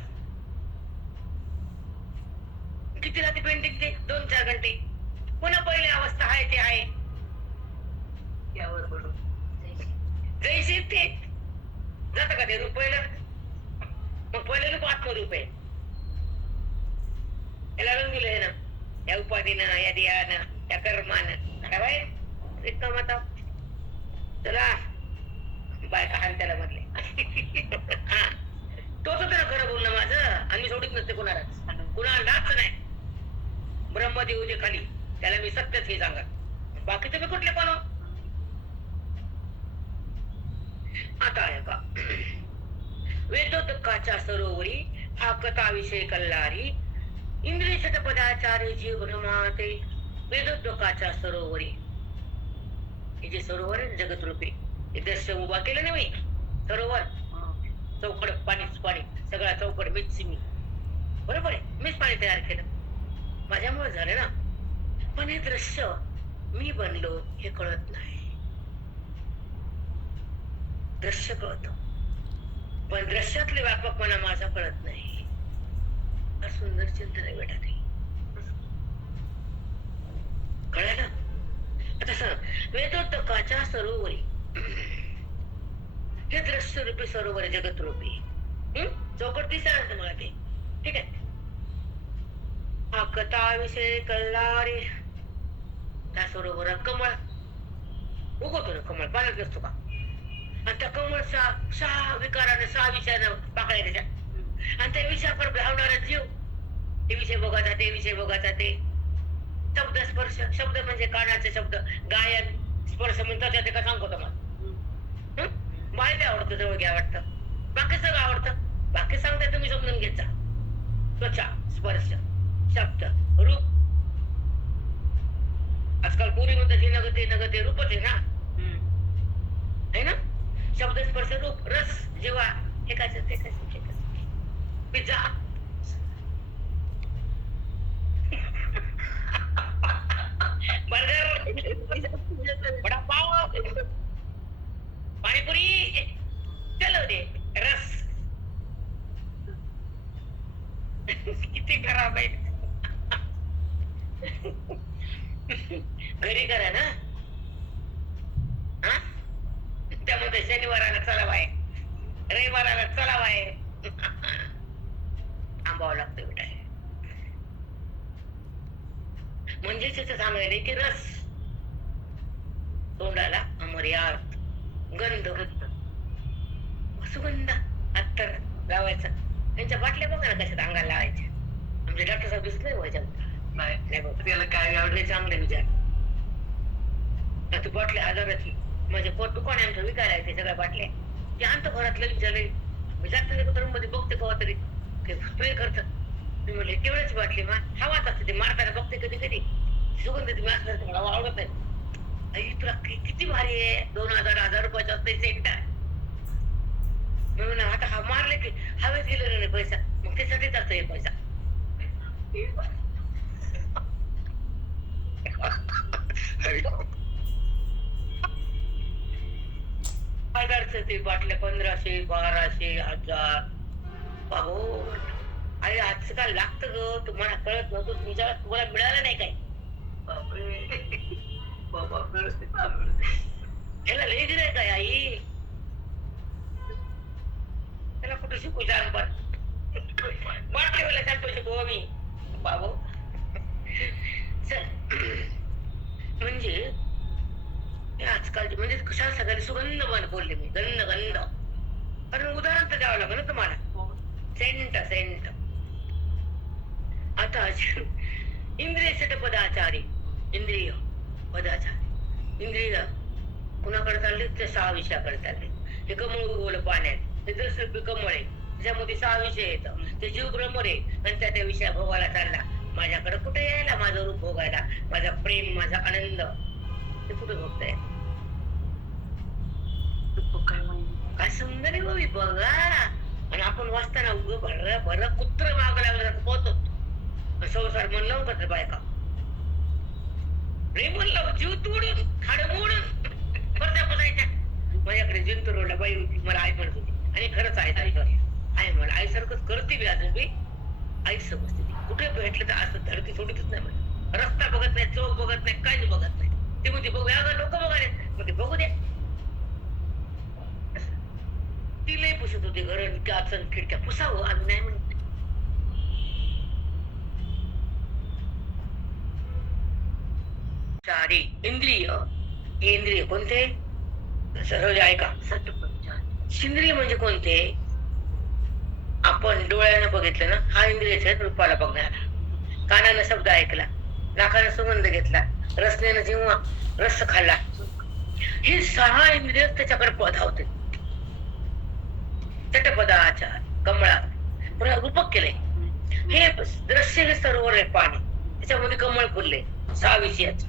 किती राहते पेंटिंग ते? 2-4 घंटे. पुन्हा पहिली अवस्था आहे ते आहे यावर बोलू. जैसे ते जात का ते रूप पहिलं? मग पहिलं रूप आत्मरूप आहे. याला रंग दिलंय ना, या उपाधीनं, या देहानं, या कर्मानं. काय रिकाम आता चला बायका हान त्याला म्हणले. हा तोच होतं ना खरं बोलणं माझं, आणि मी सोडित नसते कुणालाच, कुणाला डाच नाही. ब्रह्मदेव जे खाली त्याला मी सत्यच हे सांगा, बाकी तुम्ही कुठले कोण? आता आहे का? वेदोदकाच्या सरोवरी हा कथा विषय कल्लारी इंद्रिय शतपदाचारी जीव भ्रमाते. वेदोदकाच्या सरोवरी, हे जे सरोवर आहे जगतरूपी, हे दर्शन उभा केलं ना मी सरोवर, चौकड पाणीच पाणी, सगळा चौकड मीच मी, बरोबर आहे, मीच पाणी तयार केलं, माझ्यामुळे झालं ना. पण हे दृश्य मी बनलो हे कळत नाही. दृश्य कळत, पण दृश्यातले व्यापकपणा माझा कळत नाही. सुंदर चिंतन आहे बेटा ते, कळालं? आता सांग, वेदोदकाच्या सरोवरी, हे दृश्य रूपी सरोवर जगत रूपी चौकट दिसणार तुम्हाला ते, ठीक आहे? हा कथा विषय कल्लारी, त्या सरोवर कमळ उगवतो ना, कमळ पाण्यात नसतो का? आणि त्या कमळ 6 विकाराने 6 विषयानं पाकळ्या त्याच्या, आणि त्या विषयावर धावणारा जीव, ते विषय बघायचा, ते विषय बघायचा, ते शब्द स्पर्श, शब्द म्हणजे कानाचे शब्द, गायन, स्पर्श म्हणतात ते का सांगतो तुम्हाला? माहिती आवडतं, जवळ घ्या वाटतं, बाकी सगळं आवडतं, बाकी सांगताय तुम्ही समजून घेत जा. त्वचा, स्पर्श, शब्द, रूप. आजकाल पुरी म्हणतात हे नगते नगते रूपच आहे ना, है ना? शब्द स्पर्श रूप रस जेव्हा हे काय ते काय पिझ्झा, बर्गर, वडापाव, पाणीपुरी, चलो दे रस माहिती. घरी करा ना. हा त्यामध्ये शनिवाराला चला बाहेर, रविवाराला चला बाहेर. थांबावं लागतं बेटा. म्हणजे तिथं सांगायला की रस तोंडाला अमर्याद गंध, सुगंध अत्तर लावायचा. त्यांच्या बाटल्या बघा ना कशात अंगाला लावायच्या. आमच्या डॉक्टर साहेब दिसत नाही व्हायच्या. नाही बघ त्याला काय आवडले चांगले विचार. तू बाटल्या हजाराची माझे पोट दुकान आहे आमचं विकायला आहे. ते सगळ्या बाटल्या ते आणतो घरातलं विचारले. मी जाते रूम मध्ये बघते कवा तरी स्प्रे करत. मी म्हणले तेवढ्याच बाटली हवाच असते. ते मारताना बघते कधी कधी सुगंध तुम्ही असं मला आवडत नाही. आई तुला किती भारी आहे. 2000 रुपयाचं असते सेंट आहे. म्हणून आता हा मारले की हवेत गेलेला नाही पैसा. मग त्यासाठीच असतो हे पैसा. हजारच ते बाटल्या 1500 1200 1000 बाबो. अरे आजकाल लागतं ग. तुम्हाला कळत नव्हतं. तुम्हाला मिळालं नाही काय. ह्याला लय गिरायक काय आई. त्याला कुठं शिकू छान पण बाटलीवाला सांगतो शिकू मी बाबू. म्हणजे आजकाल म्हणजे कशाला सगळ्यांनी सुगंध बोलले मी. गंध गंध. कारण उदाहरण तर द्यावं लागलं ना तुम्हाला. सेंट सेंट. आता इंद्रिय पदाचारी. इंद्रिय पदाचारी. इंद्रिय कुणाकडे चालले ते 6 विषयाकडे चालले. हे कमळ उगवलं पाण्यात. ते जसं कमळ आहे त्याच्यामध्ये 6 विषय येतं. ते जीव भ्रमर आहे आणि त्या विषया भोगायला चालला. माझ्याकडे कुठे यायला माझं रूप भोगायला. माझा प्रेम माझा आनंद ते कुठे भोगताय. काय सुंदर आहे बाबी बघा. आणि आपण वाचताना उग भर कुत्र माग लागलं पोहतो. संसार मन लावून बायका रे म्हणलं जीव तोडून खाड मोडून परत्या बसायच्या. माझ्याकडे जिंतूर रोडला बाई होती. मला आई म्हणत होती आणि खरंच आई आई म्हण आईसारखंच करते बी अजून बी. आई समजते ती. कुठे भेटलं तर असं धडकी सोडतच नाही. म्हणजे रस्ता बघत नाही, चौक बघत नाही, काहीच बघत नाही. ते म्हणते बघूया लोक बघायला. मग बघू द्या. ती लय पुसत होती घर काचन खिडक्या. पुसावं आम्ही नाही म्हणत. चारी इंद्रिय. हे इंद्रिय कोणते सरळ ऐका. इंद्रिय म्हणजे कोणते. आपण डोळ्यानं बघितलं ना हा इंद्रिय रूपाला बघणारा. कानानं शब्द ऐकला, नाकानं सुगंध घेतला, रसनेनं जेव्हा रस खाल्ला. हे 6 इंद्रिय त्याच्याकडे धावते. चटपदाचार कमळा रूपक केले. हे दृश्य हे सरोवर आहे पाणी. त्याच्यामध्ये कमळ फुलले 6 विषयाच.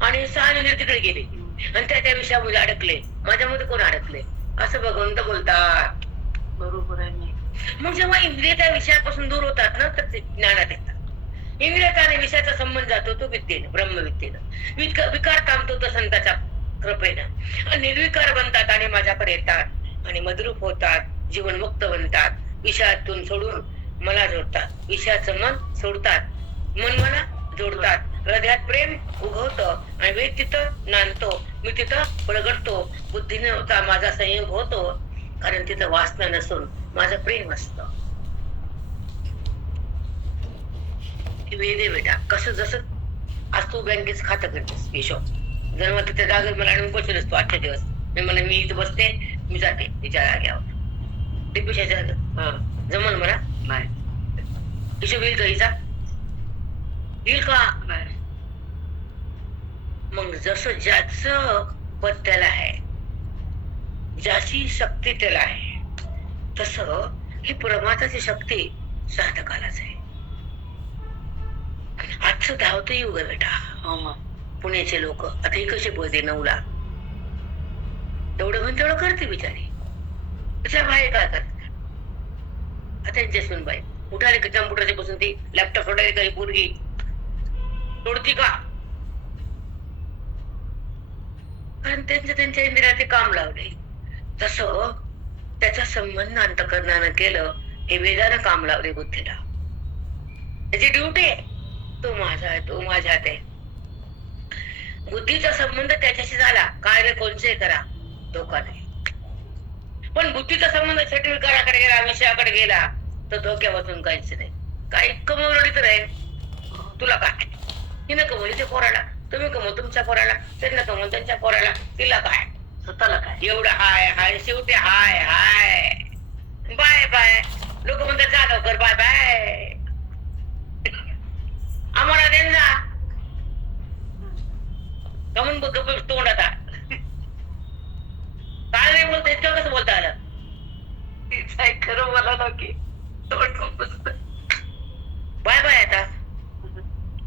आणि 6 इंद्रिय तिकडे गेले आणि त्या विषयामध्ये अडकले. माझ्यामध्ये कोण अडकले असं भगवंत बोलतात. बरोबर आहे. मग जेव्हा इंद्रिय त्या विषयापासून दूर होतात ना तर ते ज्ञानात येतात. इंद्रियाचा आणि विषयाचा संबंध जातो तो विद्येनं ब्रह्मविद्येनं. विकार थांबतो तो संतांच्या कृपेनं. निर्विकार बनतात आणि माझ्याकडे येतात आणि मद्रूप होतात. जीवनमुक्त बनतात. विषयातून सोडून मला जोडतात. विषयाचं मन सोडतात, मन मला जोडतात. हृदयात प्रेम उगवतं आणि वेद तिथं नांदतो. मी तिथं प्रगटतो. बुद्धीने माझा संयोग होतो कारण तिथं वासना नसून माझं प्रेम असतं. वेद आहे बेटा. कसं जसं आज तू बँकेच खातं करतेस हिशोब. जर मग तिथे जागर मला आणून बसले असतो 8 दिवस. मी मला मी इथं बसते, मी जाते तिच्या जाग्यावर. ते पिशाच्या जमल मला नाही. हिशोब येईल का हिचा? येईल का? मग जसं ज्याचं पद त्याला आहे, ज्याची शक्ती त्याला आहे, तसं ही परमात्माची शक्ती साधकालाच आहे. आजचं धावतं युग आहे बेटा. पुण्याचे लोक आता ही कशी बोलते 9ला एवढं म्हणून तेवढं करते बिचारी. त्याच्या बाहेर काय करतात आता त्यांच्या सुनबाई उठाले का कम्प्युटरच्या बसून ती लॅपटॉप सोडायला काही पोरगी तोडती का? कारण त्यांच्या इंद्रियात ते काम लावले. तसं त्याचा संबंध अंतःकरणानं केलं. हे वेदानं काम लावले बुद्धीला. त्याची ड्युटी आहे. तो माझा आहे, तो माझ्यात आहे. बुद्धीचा संबंध त्याच्याशी झाला, कार्य कोणचे करा, धोका नाही. पण बुद्धीचा संबंध सर्टिफिकेटकडे गेला, विषयाकडे गेला तर धोक्यापासून काहीच नाही. काही कमवली तर आहे, तुला काय? तिनं कमवली ते पोराला, तुम्ही कमव तुमच्या पोराला, त्यांना कमव त्यांच्या पोराला, तिला काय, स्वतःला काय? एवढं हाय हाय, शेवटी हाय हाय, बाय बाय. लोक म्हणतात जा लवकर, बाय बाय. आम्हाला देणं कमून बघ तोंड आता काय नाही बोलत, इतकं कसं बोलता आलं? खरं मला ना की बाय बाय. आता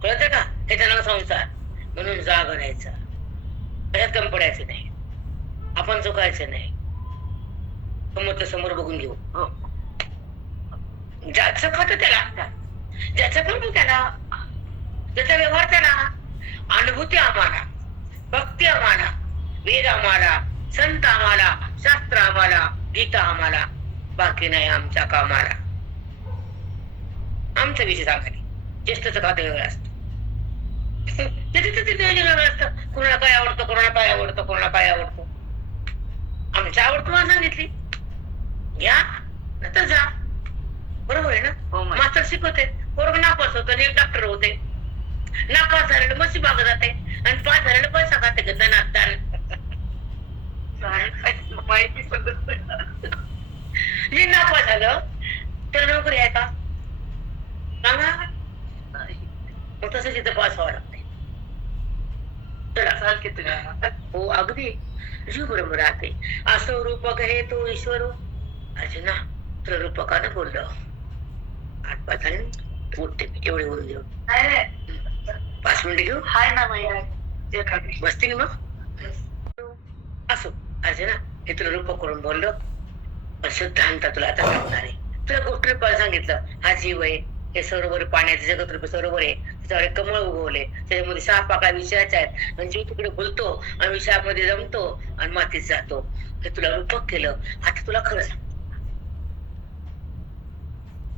कळतं का? त्याच्या नाव संसार म्हणून जाग राहायचा, त्याच्यात कमी पडायचं नाही, आपण चुकायचं नाही. समोरच्या समोर बघून घेऊ. ज्याचं खातं त्याला, ज्याचं कर्म त्याला, ज्याचा व्यवहार त्याला. अनुभूती आम्हाला, भक्ती आम्हाला, वेद आम्हाला, संत आम्हाला, शास्त्र आम्हाला, गीता आम्हाला, बाकी नाही आमच्या कामाला. आमचा विषय सांगायला ज्येष्ठचं खातं वेगळं असतं, तिथे वेगळं असतं. कोणाला काय आवडतं, कोणाला काय आवडतं, कोणाला काय आवडतं. आमच्या आवडतं मला सांगितली, घ्या नंतर जा. बरोबर आहे ना? मास्तर शिकवते, पोरग नापास होतं आणि डॉक्टर होते. नापास झालेलं मशी मागं जाते आणि पास झालेलं पैसा खाते माहिती पडत जे नापास झालं तर नोकरी आहे का सांगा? मग तसंच इथं पास व्हावं लागते. चाल की तुला. हो अगदी जीव बरोबर राहते. असं रूपक हे तो ईश्वर अर्जुना, तुला रूपकानं बोललो. आठ पाच झाले उठते मी, एवढे बोलून घेऊन 5 मिनिटं घेऊ. हाय ना माहिती बसते मग. असो अर्जुना, हे तुला रूपक करून बोललो, पण शुद्ध अंता तुला आता सांगणार आहे. तुला गोष्ट रूपाला सांगितलं, हा जीव आहे, हे सरोवर पाण्याचे जगत रूपी सरोवर आहे, त्याच्यावर कमळ उगवले, त्याच्यामध्ये 6 पाकळ्या विषयाच्या आहेत आणि जीव तिकडे बोलतो आणि विषयामध्ये जमतो आणि मातीत जातो. हे तुला रूपक केलं. आता तुला खरं सांग,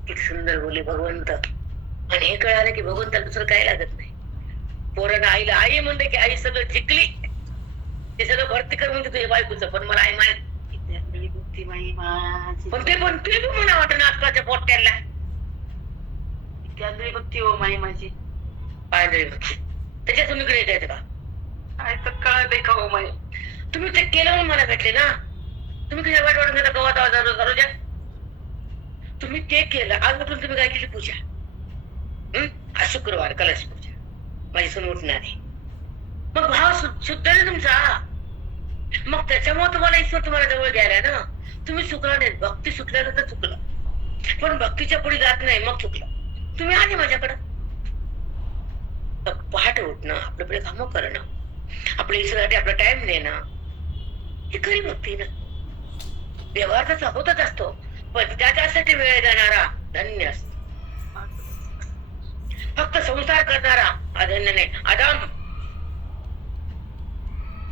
किती सुंदर बोलले भगवंत. आणि हे कळालं की भगवंताला दुसरं काय लागत नाही. पोरानं आईला आई म्हणते की आई सगळं जिंकली, ते सगळं भरती कर म्हणते तुझ्या बायकोचं, पण मला आई माहित. पण ते म्हणा वाटत आजकालच्या पोट्याला भक्ती हो माई माझी. पाय भक्ती त्याच्या तुम्ही इकडे येत का? काय तर कळत का हो माई? तुम्ही ते केलं म्हणून मला भेटले ना. तुम्ही तुझ्या वाईट वाटून घेता गवत आवाज. तुम्ही ते केलं, आज उठून तुम्ही काय केली? पूजा. आज शुक्रवार कलश पूजा, माझी सून उठणार आहे. मग भाव शुद्ध आहे तुमचा, मग त्याच्यामुळे तुम्हाला ईश्वर तुम्हाला जवळ घ्यायला ना. तुम्ही चुकला नाही, भक्ती सुटल्यानंतर चुकलं, पण भक्तीच्या पुढे जात नाही मग चुकलं. तुम्ही आले माझ्याकडं. पहाटे उठणं, आपल्याकडे कामं करणं, आपल्या ईश्वरासाठी आपला टाइम देणं, ही खरी भक्ती ना. व्यवहार तसा होतच असतो, पण त्याच्यासाठी वेळ देणारा धन्य असतो. फक्त संसार करणारा अधन्य नाही. आदाम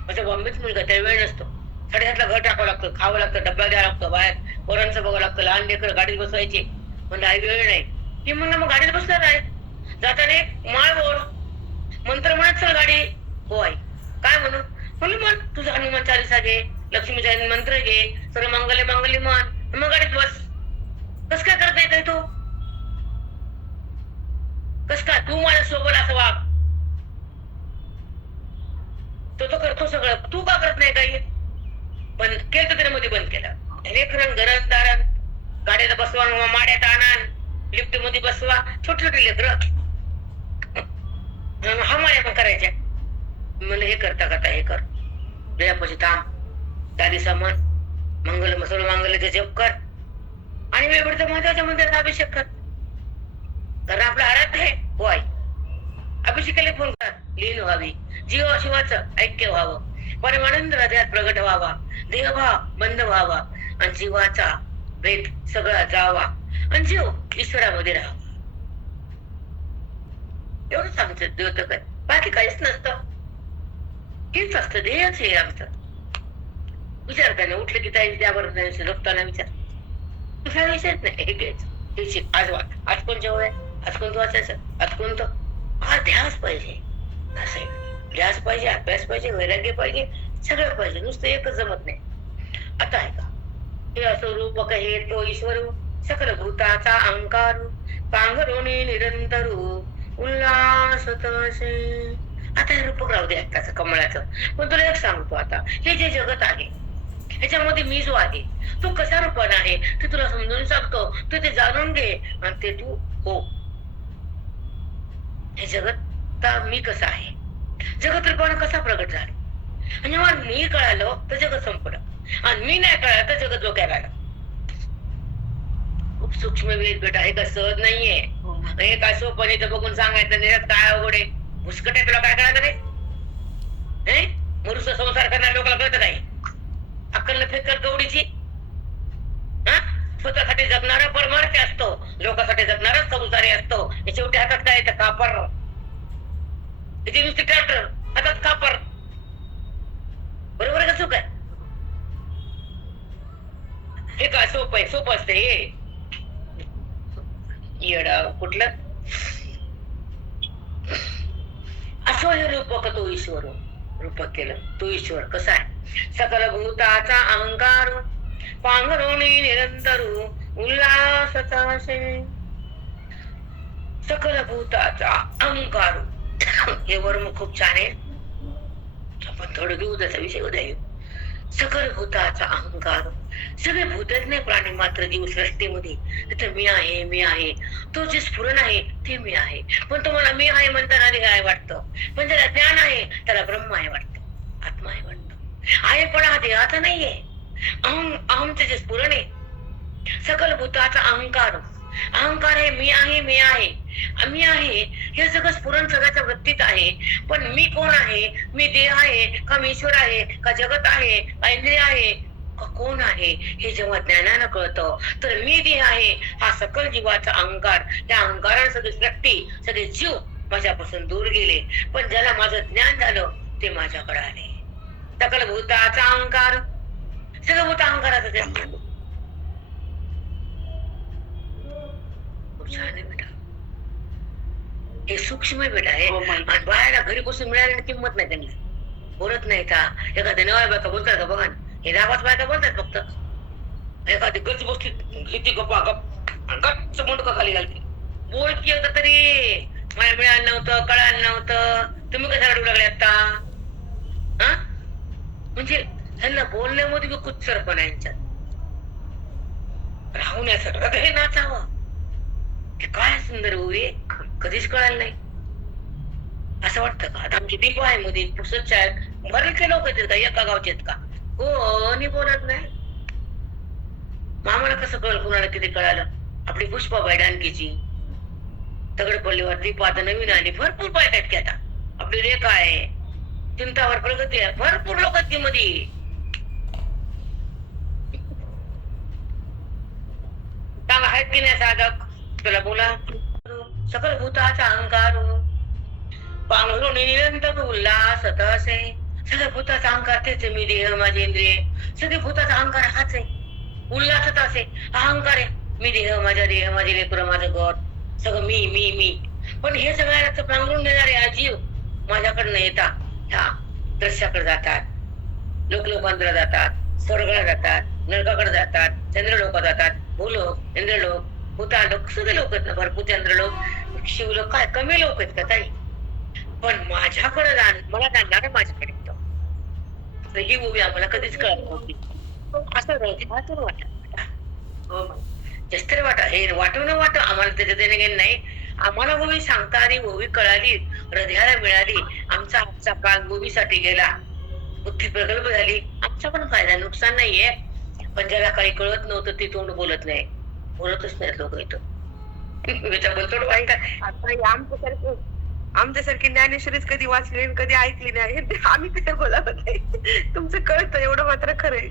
असं बॉम्बेच मुलगा, त्या वेळ नसतो. 7:30ला घर टाकावं लागतं, खावं लागतं, डब्बा घ्यावं लागतं, बाहेर पोरांचं बघावं लागतं, लहान लेकर गाडीत बसवायची. म्हणजे आई वेळ नाही. ती म्हणलं मग गाडीत बसणार आहे, जाताना माळ ओढ, मंत्र म्हणत चल गाडी. हो आई काय म्हणून? म्हणलं मन तुझा हनुमान चालीसा घे, लक्ष्मीचा मंत्र घे, सर्व मंगले मंगली म्हण, मग गाडीत बस. कस काय करता येत तो? कस काय तू माझ्या सोबत असं वाग? तो करतो सगळं, तू का करत नाही काही? पण केलं तर मध्ये बंद केलं. लेकरं घरात दारात गाड्यात बसवा, माड्यात आणा, लिफ्ट मध्ये बसवा, छोटे छोटे लेकर हा माड्या पण करायच्या. म्हणलं हे करता करता हे कर, देवापाशी थांब, चालीसा म्हण, सर्व मंगलाचे जप कर आणि वेळभरच्या महत्वाच्या मंदिराचा अभिषेक कर. कारण आपलं आराध्य आहे हो आई. अभिषेकाला फोन कर, लीन व्हावी, जीव शिवाचं ऐक्य व्हावं, परमानंद हृदयात प्रगट व्हावा, देहभाव बंद व्हावा आणि जीवाचा भेद सगळा जावा आणि जीव ईश्वरामध्ये राहावा. एवढं सांगतं देव तर काय, बाकी काहीच नसतं. हेच असतं, ध्येयच हे आमचं. विचारताना उठलं की ताई त्यावर झोपताना विचार, दुसरा विषयच नाही. हे घ्यायचं, हे शिक, आज वाट, आज कोण जेवढ आहे, आज कोणतं वाचायचं, आज कोणतं, हा ध्यास पाहिजे. असं आहे, ध्यास पाहिजे, अभ्यास पाहिजे, वैराग्य पाहिजे, सगळं पाहिजे. नुसतं एकच जमत नाही. आता आहे का, हे असं रूपक हे तो ईश्वर सकल भूताचा अहंकार पांघरोणी निरंतर उल्हास तसे. आता हे रूपक राहू दे आत्ताचं कमळाचं. पण तुला एक सांगतो, आता हे जे जगत आहे ह्याच्यामध्ये मी जो आहे तो कसा रूपाने आहे ते तुला समजून सांगतो. तू ते जाणून घे आणि ते तू हो. हे जगत मी कसा आहे, जगत रूपाने कसा प्रगट झाला, आणि जेव्हा मी कळालं तर जगत संपलं, आणि मी नाही कळालं तर जगत डोक्याला आलं. खूप सूक्ष्म वेद बेटा, हे काय सहज नाहीये. हे काय सोपं नाही तर बघून सांगायचं नाही, काय अवघड आहे. भुसकट आहे, तुला काय कळालं रे? मनुष्य संसार करणाऱ्या लोकांना कळतं काय? अक्कल फेकल गवडीची. स्वतःसाठी जगणारा परमार्थी असतो, लोकांसाठी जगणारा संसारी असतो. शेवटी हातात काय येतं, कापर. त्याची नुसती ट्रॅक्टर, हातात कापर. बरोबर आहे का चूक आहे? हे काय सोपं आहे, सोपं असतं हे. येडा कुठलं. असं हे रूपक तो ईश्वर, रूपक केलं तो ईश्वर कसा आहे. सकल भूताचा अहंकार पांघरोणी निरंतर उल्हासाचा शे. सकल भूताचा अहंकार, हे वर्म खूप छान आहे. आपण थोडं घेऊ, त्याचा विषय उद्या घेऊ. सकल भूताचा अहंकार, सगळे भूतज्ञ प्राणी मात्र जीव सृष्टीमध्ये तिथे मी आहे, मी आहे. तो जे स्फुरण आहे ते मी आहे. पण तुम्हाला मी आहे म्हणताना काय वाटतं, पण त्याला ज्ञान आहे त्याला ब्रह्म आहे वाटतं, आत्मा आहे वाटतं. आहे पण हा देहाचा नाहीये. अहमचे जे स्फुरण आहे, सकल भूताचा अहंकार, अहंकार आहे मी आहे, मी आहे, मी आहे. हे सगळं स्फुरण सगळ्याच्या वृत्तीत आहे. पण मी कोण आहे, मी देह आहे का, मी ईश्वर आहे का, जगत आहे का, इंद्रिय आहे का, कोण आहे, हे जेव्हा ज्ञानानं कळतं तर मी देह आहे हा सकल जीवाचा अहंकार. त्या अहंकाराने सगळी सृष्टी, सगळे जीव माझ्यापासून दूर गेले. पण ज्याला माझं ज्ञान झालं ते माझ्याकडे आले. सकल भूताचा अहंकार, सगळं भूत अहंकाराचं ज्ञान. खूप छान आहे बेटा, हे सूक्ष्म आहे बेटा. हे आणि बाहेर घरी बसून मिळाल्याने किंमत नाही त्यांना. बोलत नाही का, एखाद्या नव्या बायका बोलतात का बघा, हे दाबाच बायका बोलतात फक्त. एखादी गच बसली किती गप्पा गच्च मुंडक खाली घालते. बोलती होत तरी मला मिळालं नव्हतं, कळालं नव्हतं, तुम्ही कशा रडू लागले आता. म्हणजे ह्यांना बोलण्यामध्ये बी कुत्सरपणा यांच्यात. राहण्याचं हृदय नाचावं, काय सुंदर उभी, कधीच कळालं नाही. असं वाटतं का आता आमची दीप आहे मध्ये पुसत आहेत, बरेचसे लोक आहेत का, एका गावचे आहेत का, कोणी बोलत नाही. मामाला कसं कळलं, कुणाला किती कळालं. आपली पुष्पाबाई डानकीची दगडपल्लीवर दीप आता नवीन आली, भरपूर पाहत आहेत की आता. आपली रेखा आहे, चिंतावर प्रगती आहे, भरपूर लोक आहेत ती मध्ये. चांगला आहेत की नाही साधक, तुला बोला. सकल भूताचा अहंकार पांघरून निरंतर उल्हास असे. सगळ्या भूताचा अहंकार तेच आहे, मी देह माझे इंद्रिय, सगळे भूताचा अहंकार हाच आहे. उल्हासच असे अहंकार आहे, मी देह माझे लेकर माझं घर, सगळं मी मी मी. पण हे सगळ्या पांघरून देणारे अजीव माझ्याकडनं येतात, ह्या दृश्याकडे जातात, लोकलोकांतर जातात, स्वर्गाला जातात, नरकाकडे जातात, चंद्रलोक जातात, भूलोक, इंद्रलोक, भूतालोक, सगळे लोक आहेत ना, भरपूर चंद्रलोक, शिवलोक. काय कमी लोक आहेत का ताई? पण माझ्याकडे मला जाणणार माझ्याकडे येतं. ही उभी आम्हाला कधीच कळत नव्हती. असं वाटत जास्त वाटा, हे वाटून वाट आम्हाला त्याच्या देणे घेणे नाही. आम्हाला गोवी सांगता आली, गोवी कळाली, हृदयाला मिळाली. आमचा काळ गोवीसाठी गेला, बुद्धी प्रगल्भ झाली, आमचा पण फायदा, नुकसान नाहीये. पण ज्याला काही कळत नव्हतं ते तोंड बोलत नाही, बोलतच नाहीत लोक इथं. आमच्यासारखी ज्ञानेश्वरीच कधी वाचली कधी ऐकली नाही, आम्ही काय बोलावं नाही. तुमचं कळतं एवढं मात्र खरंय.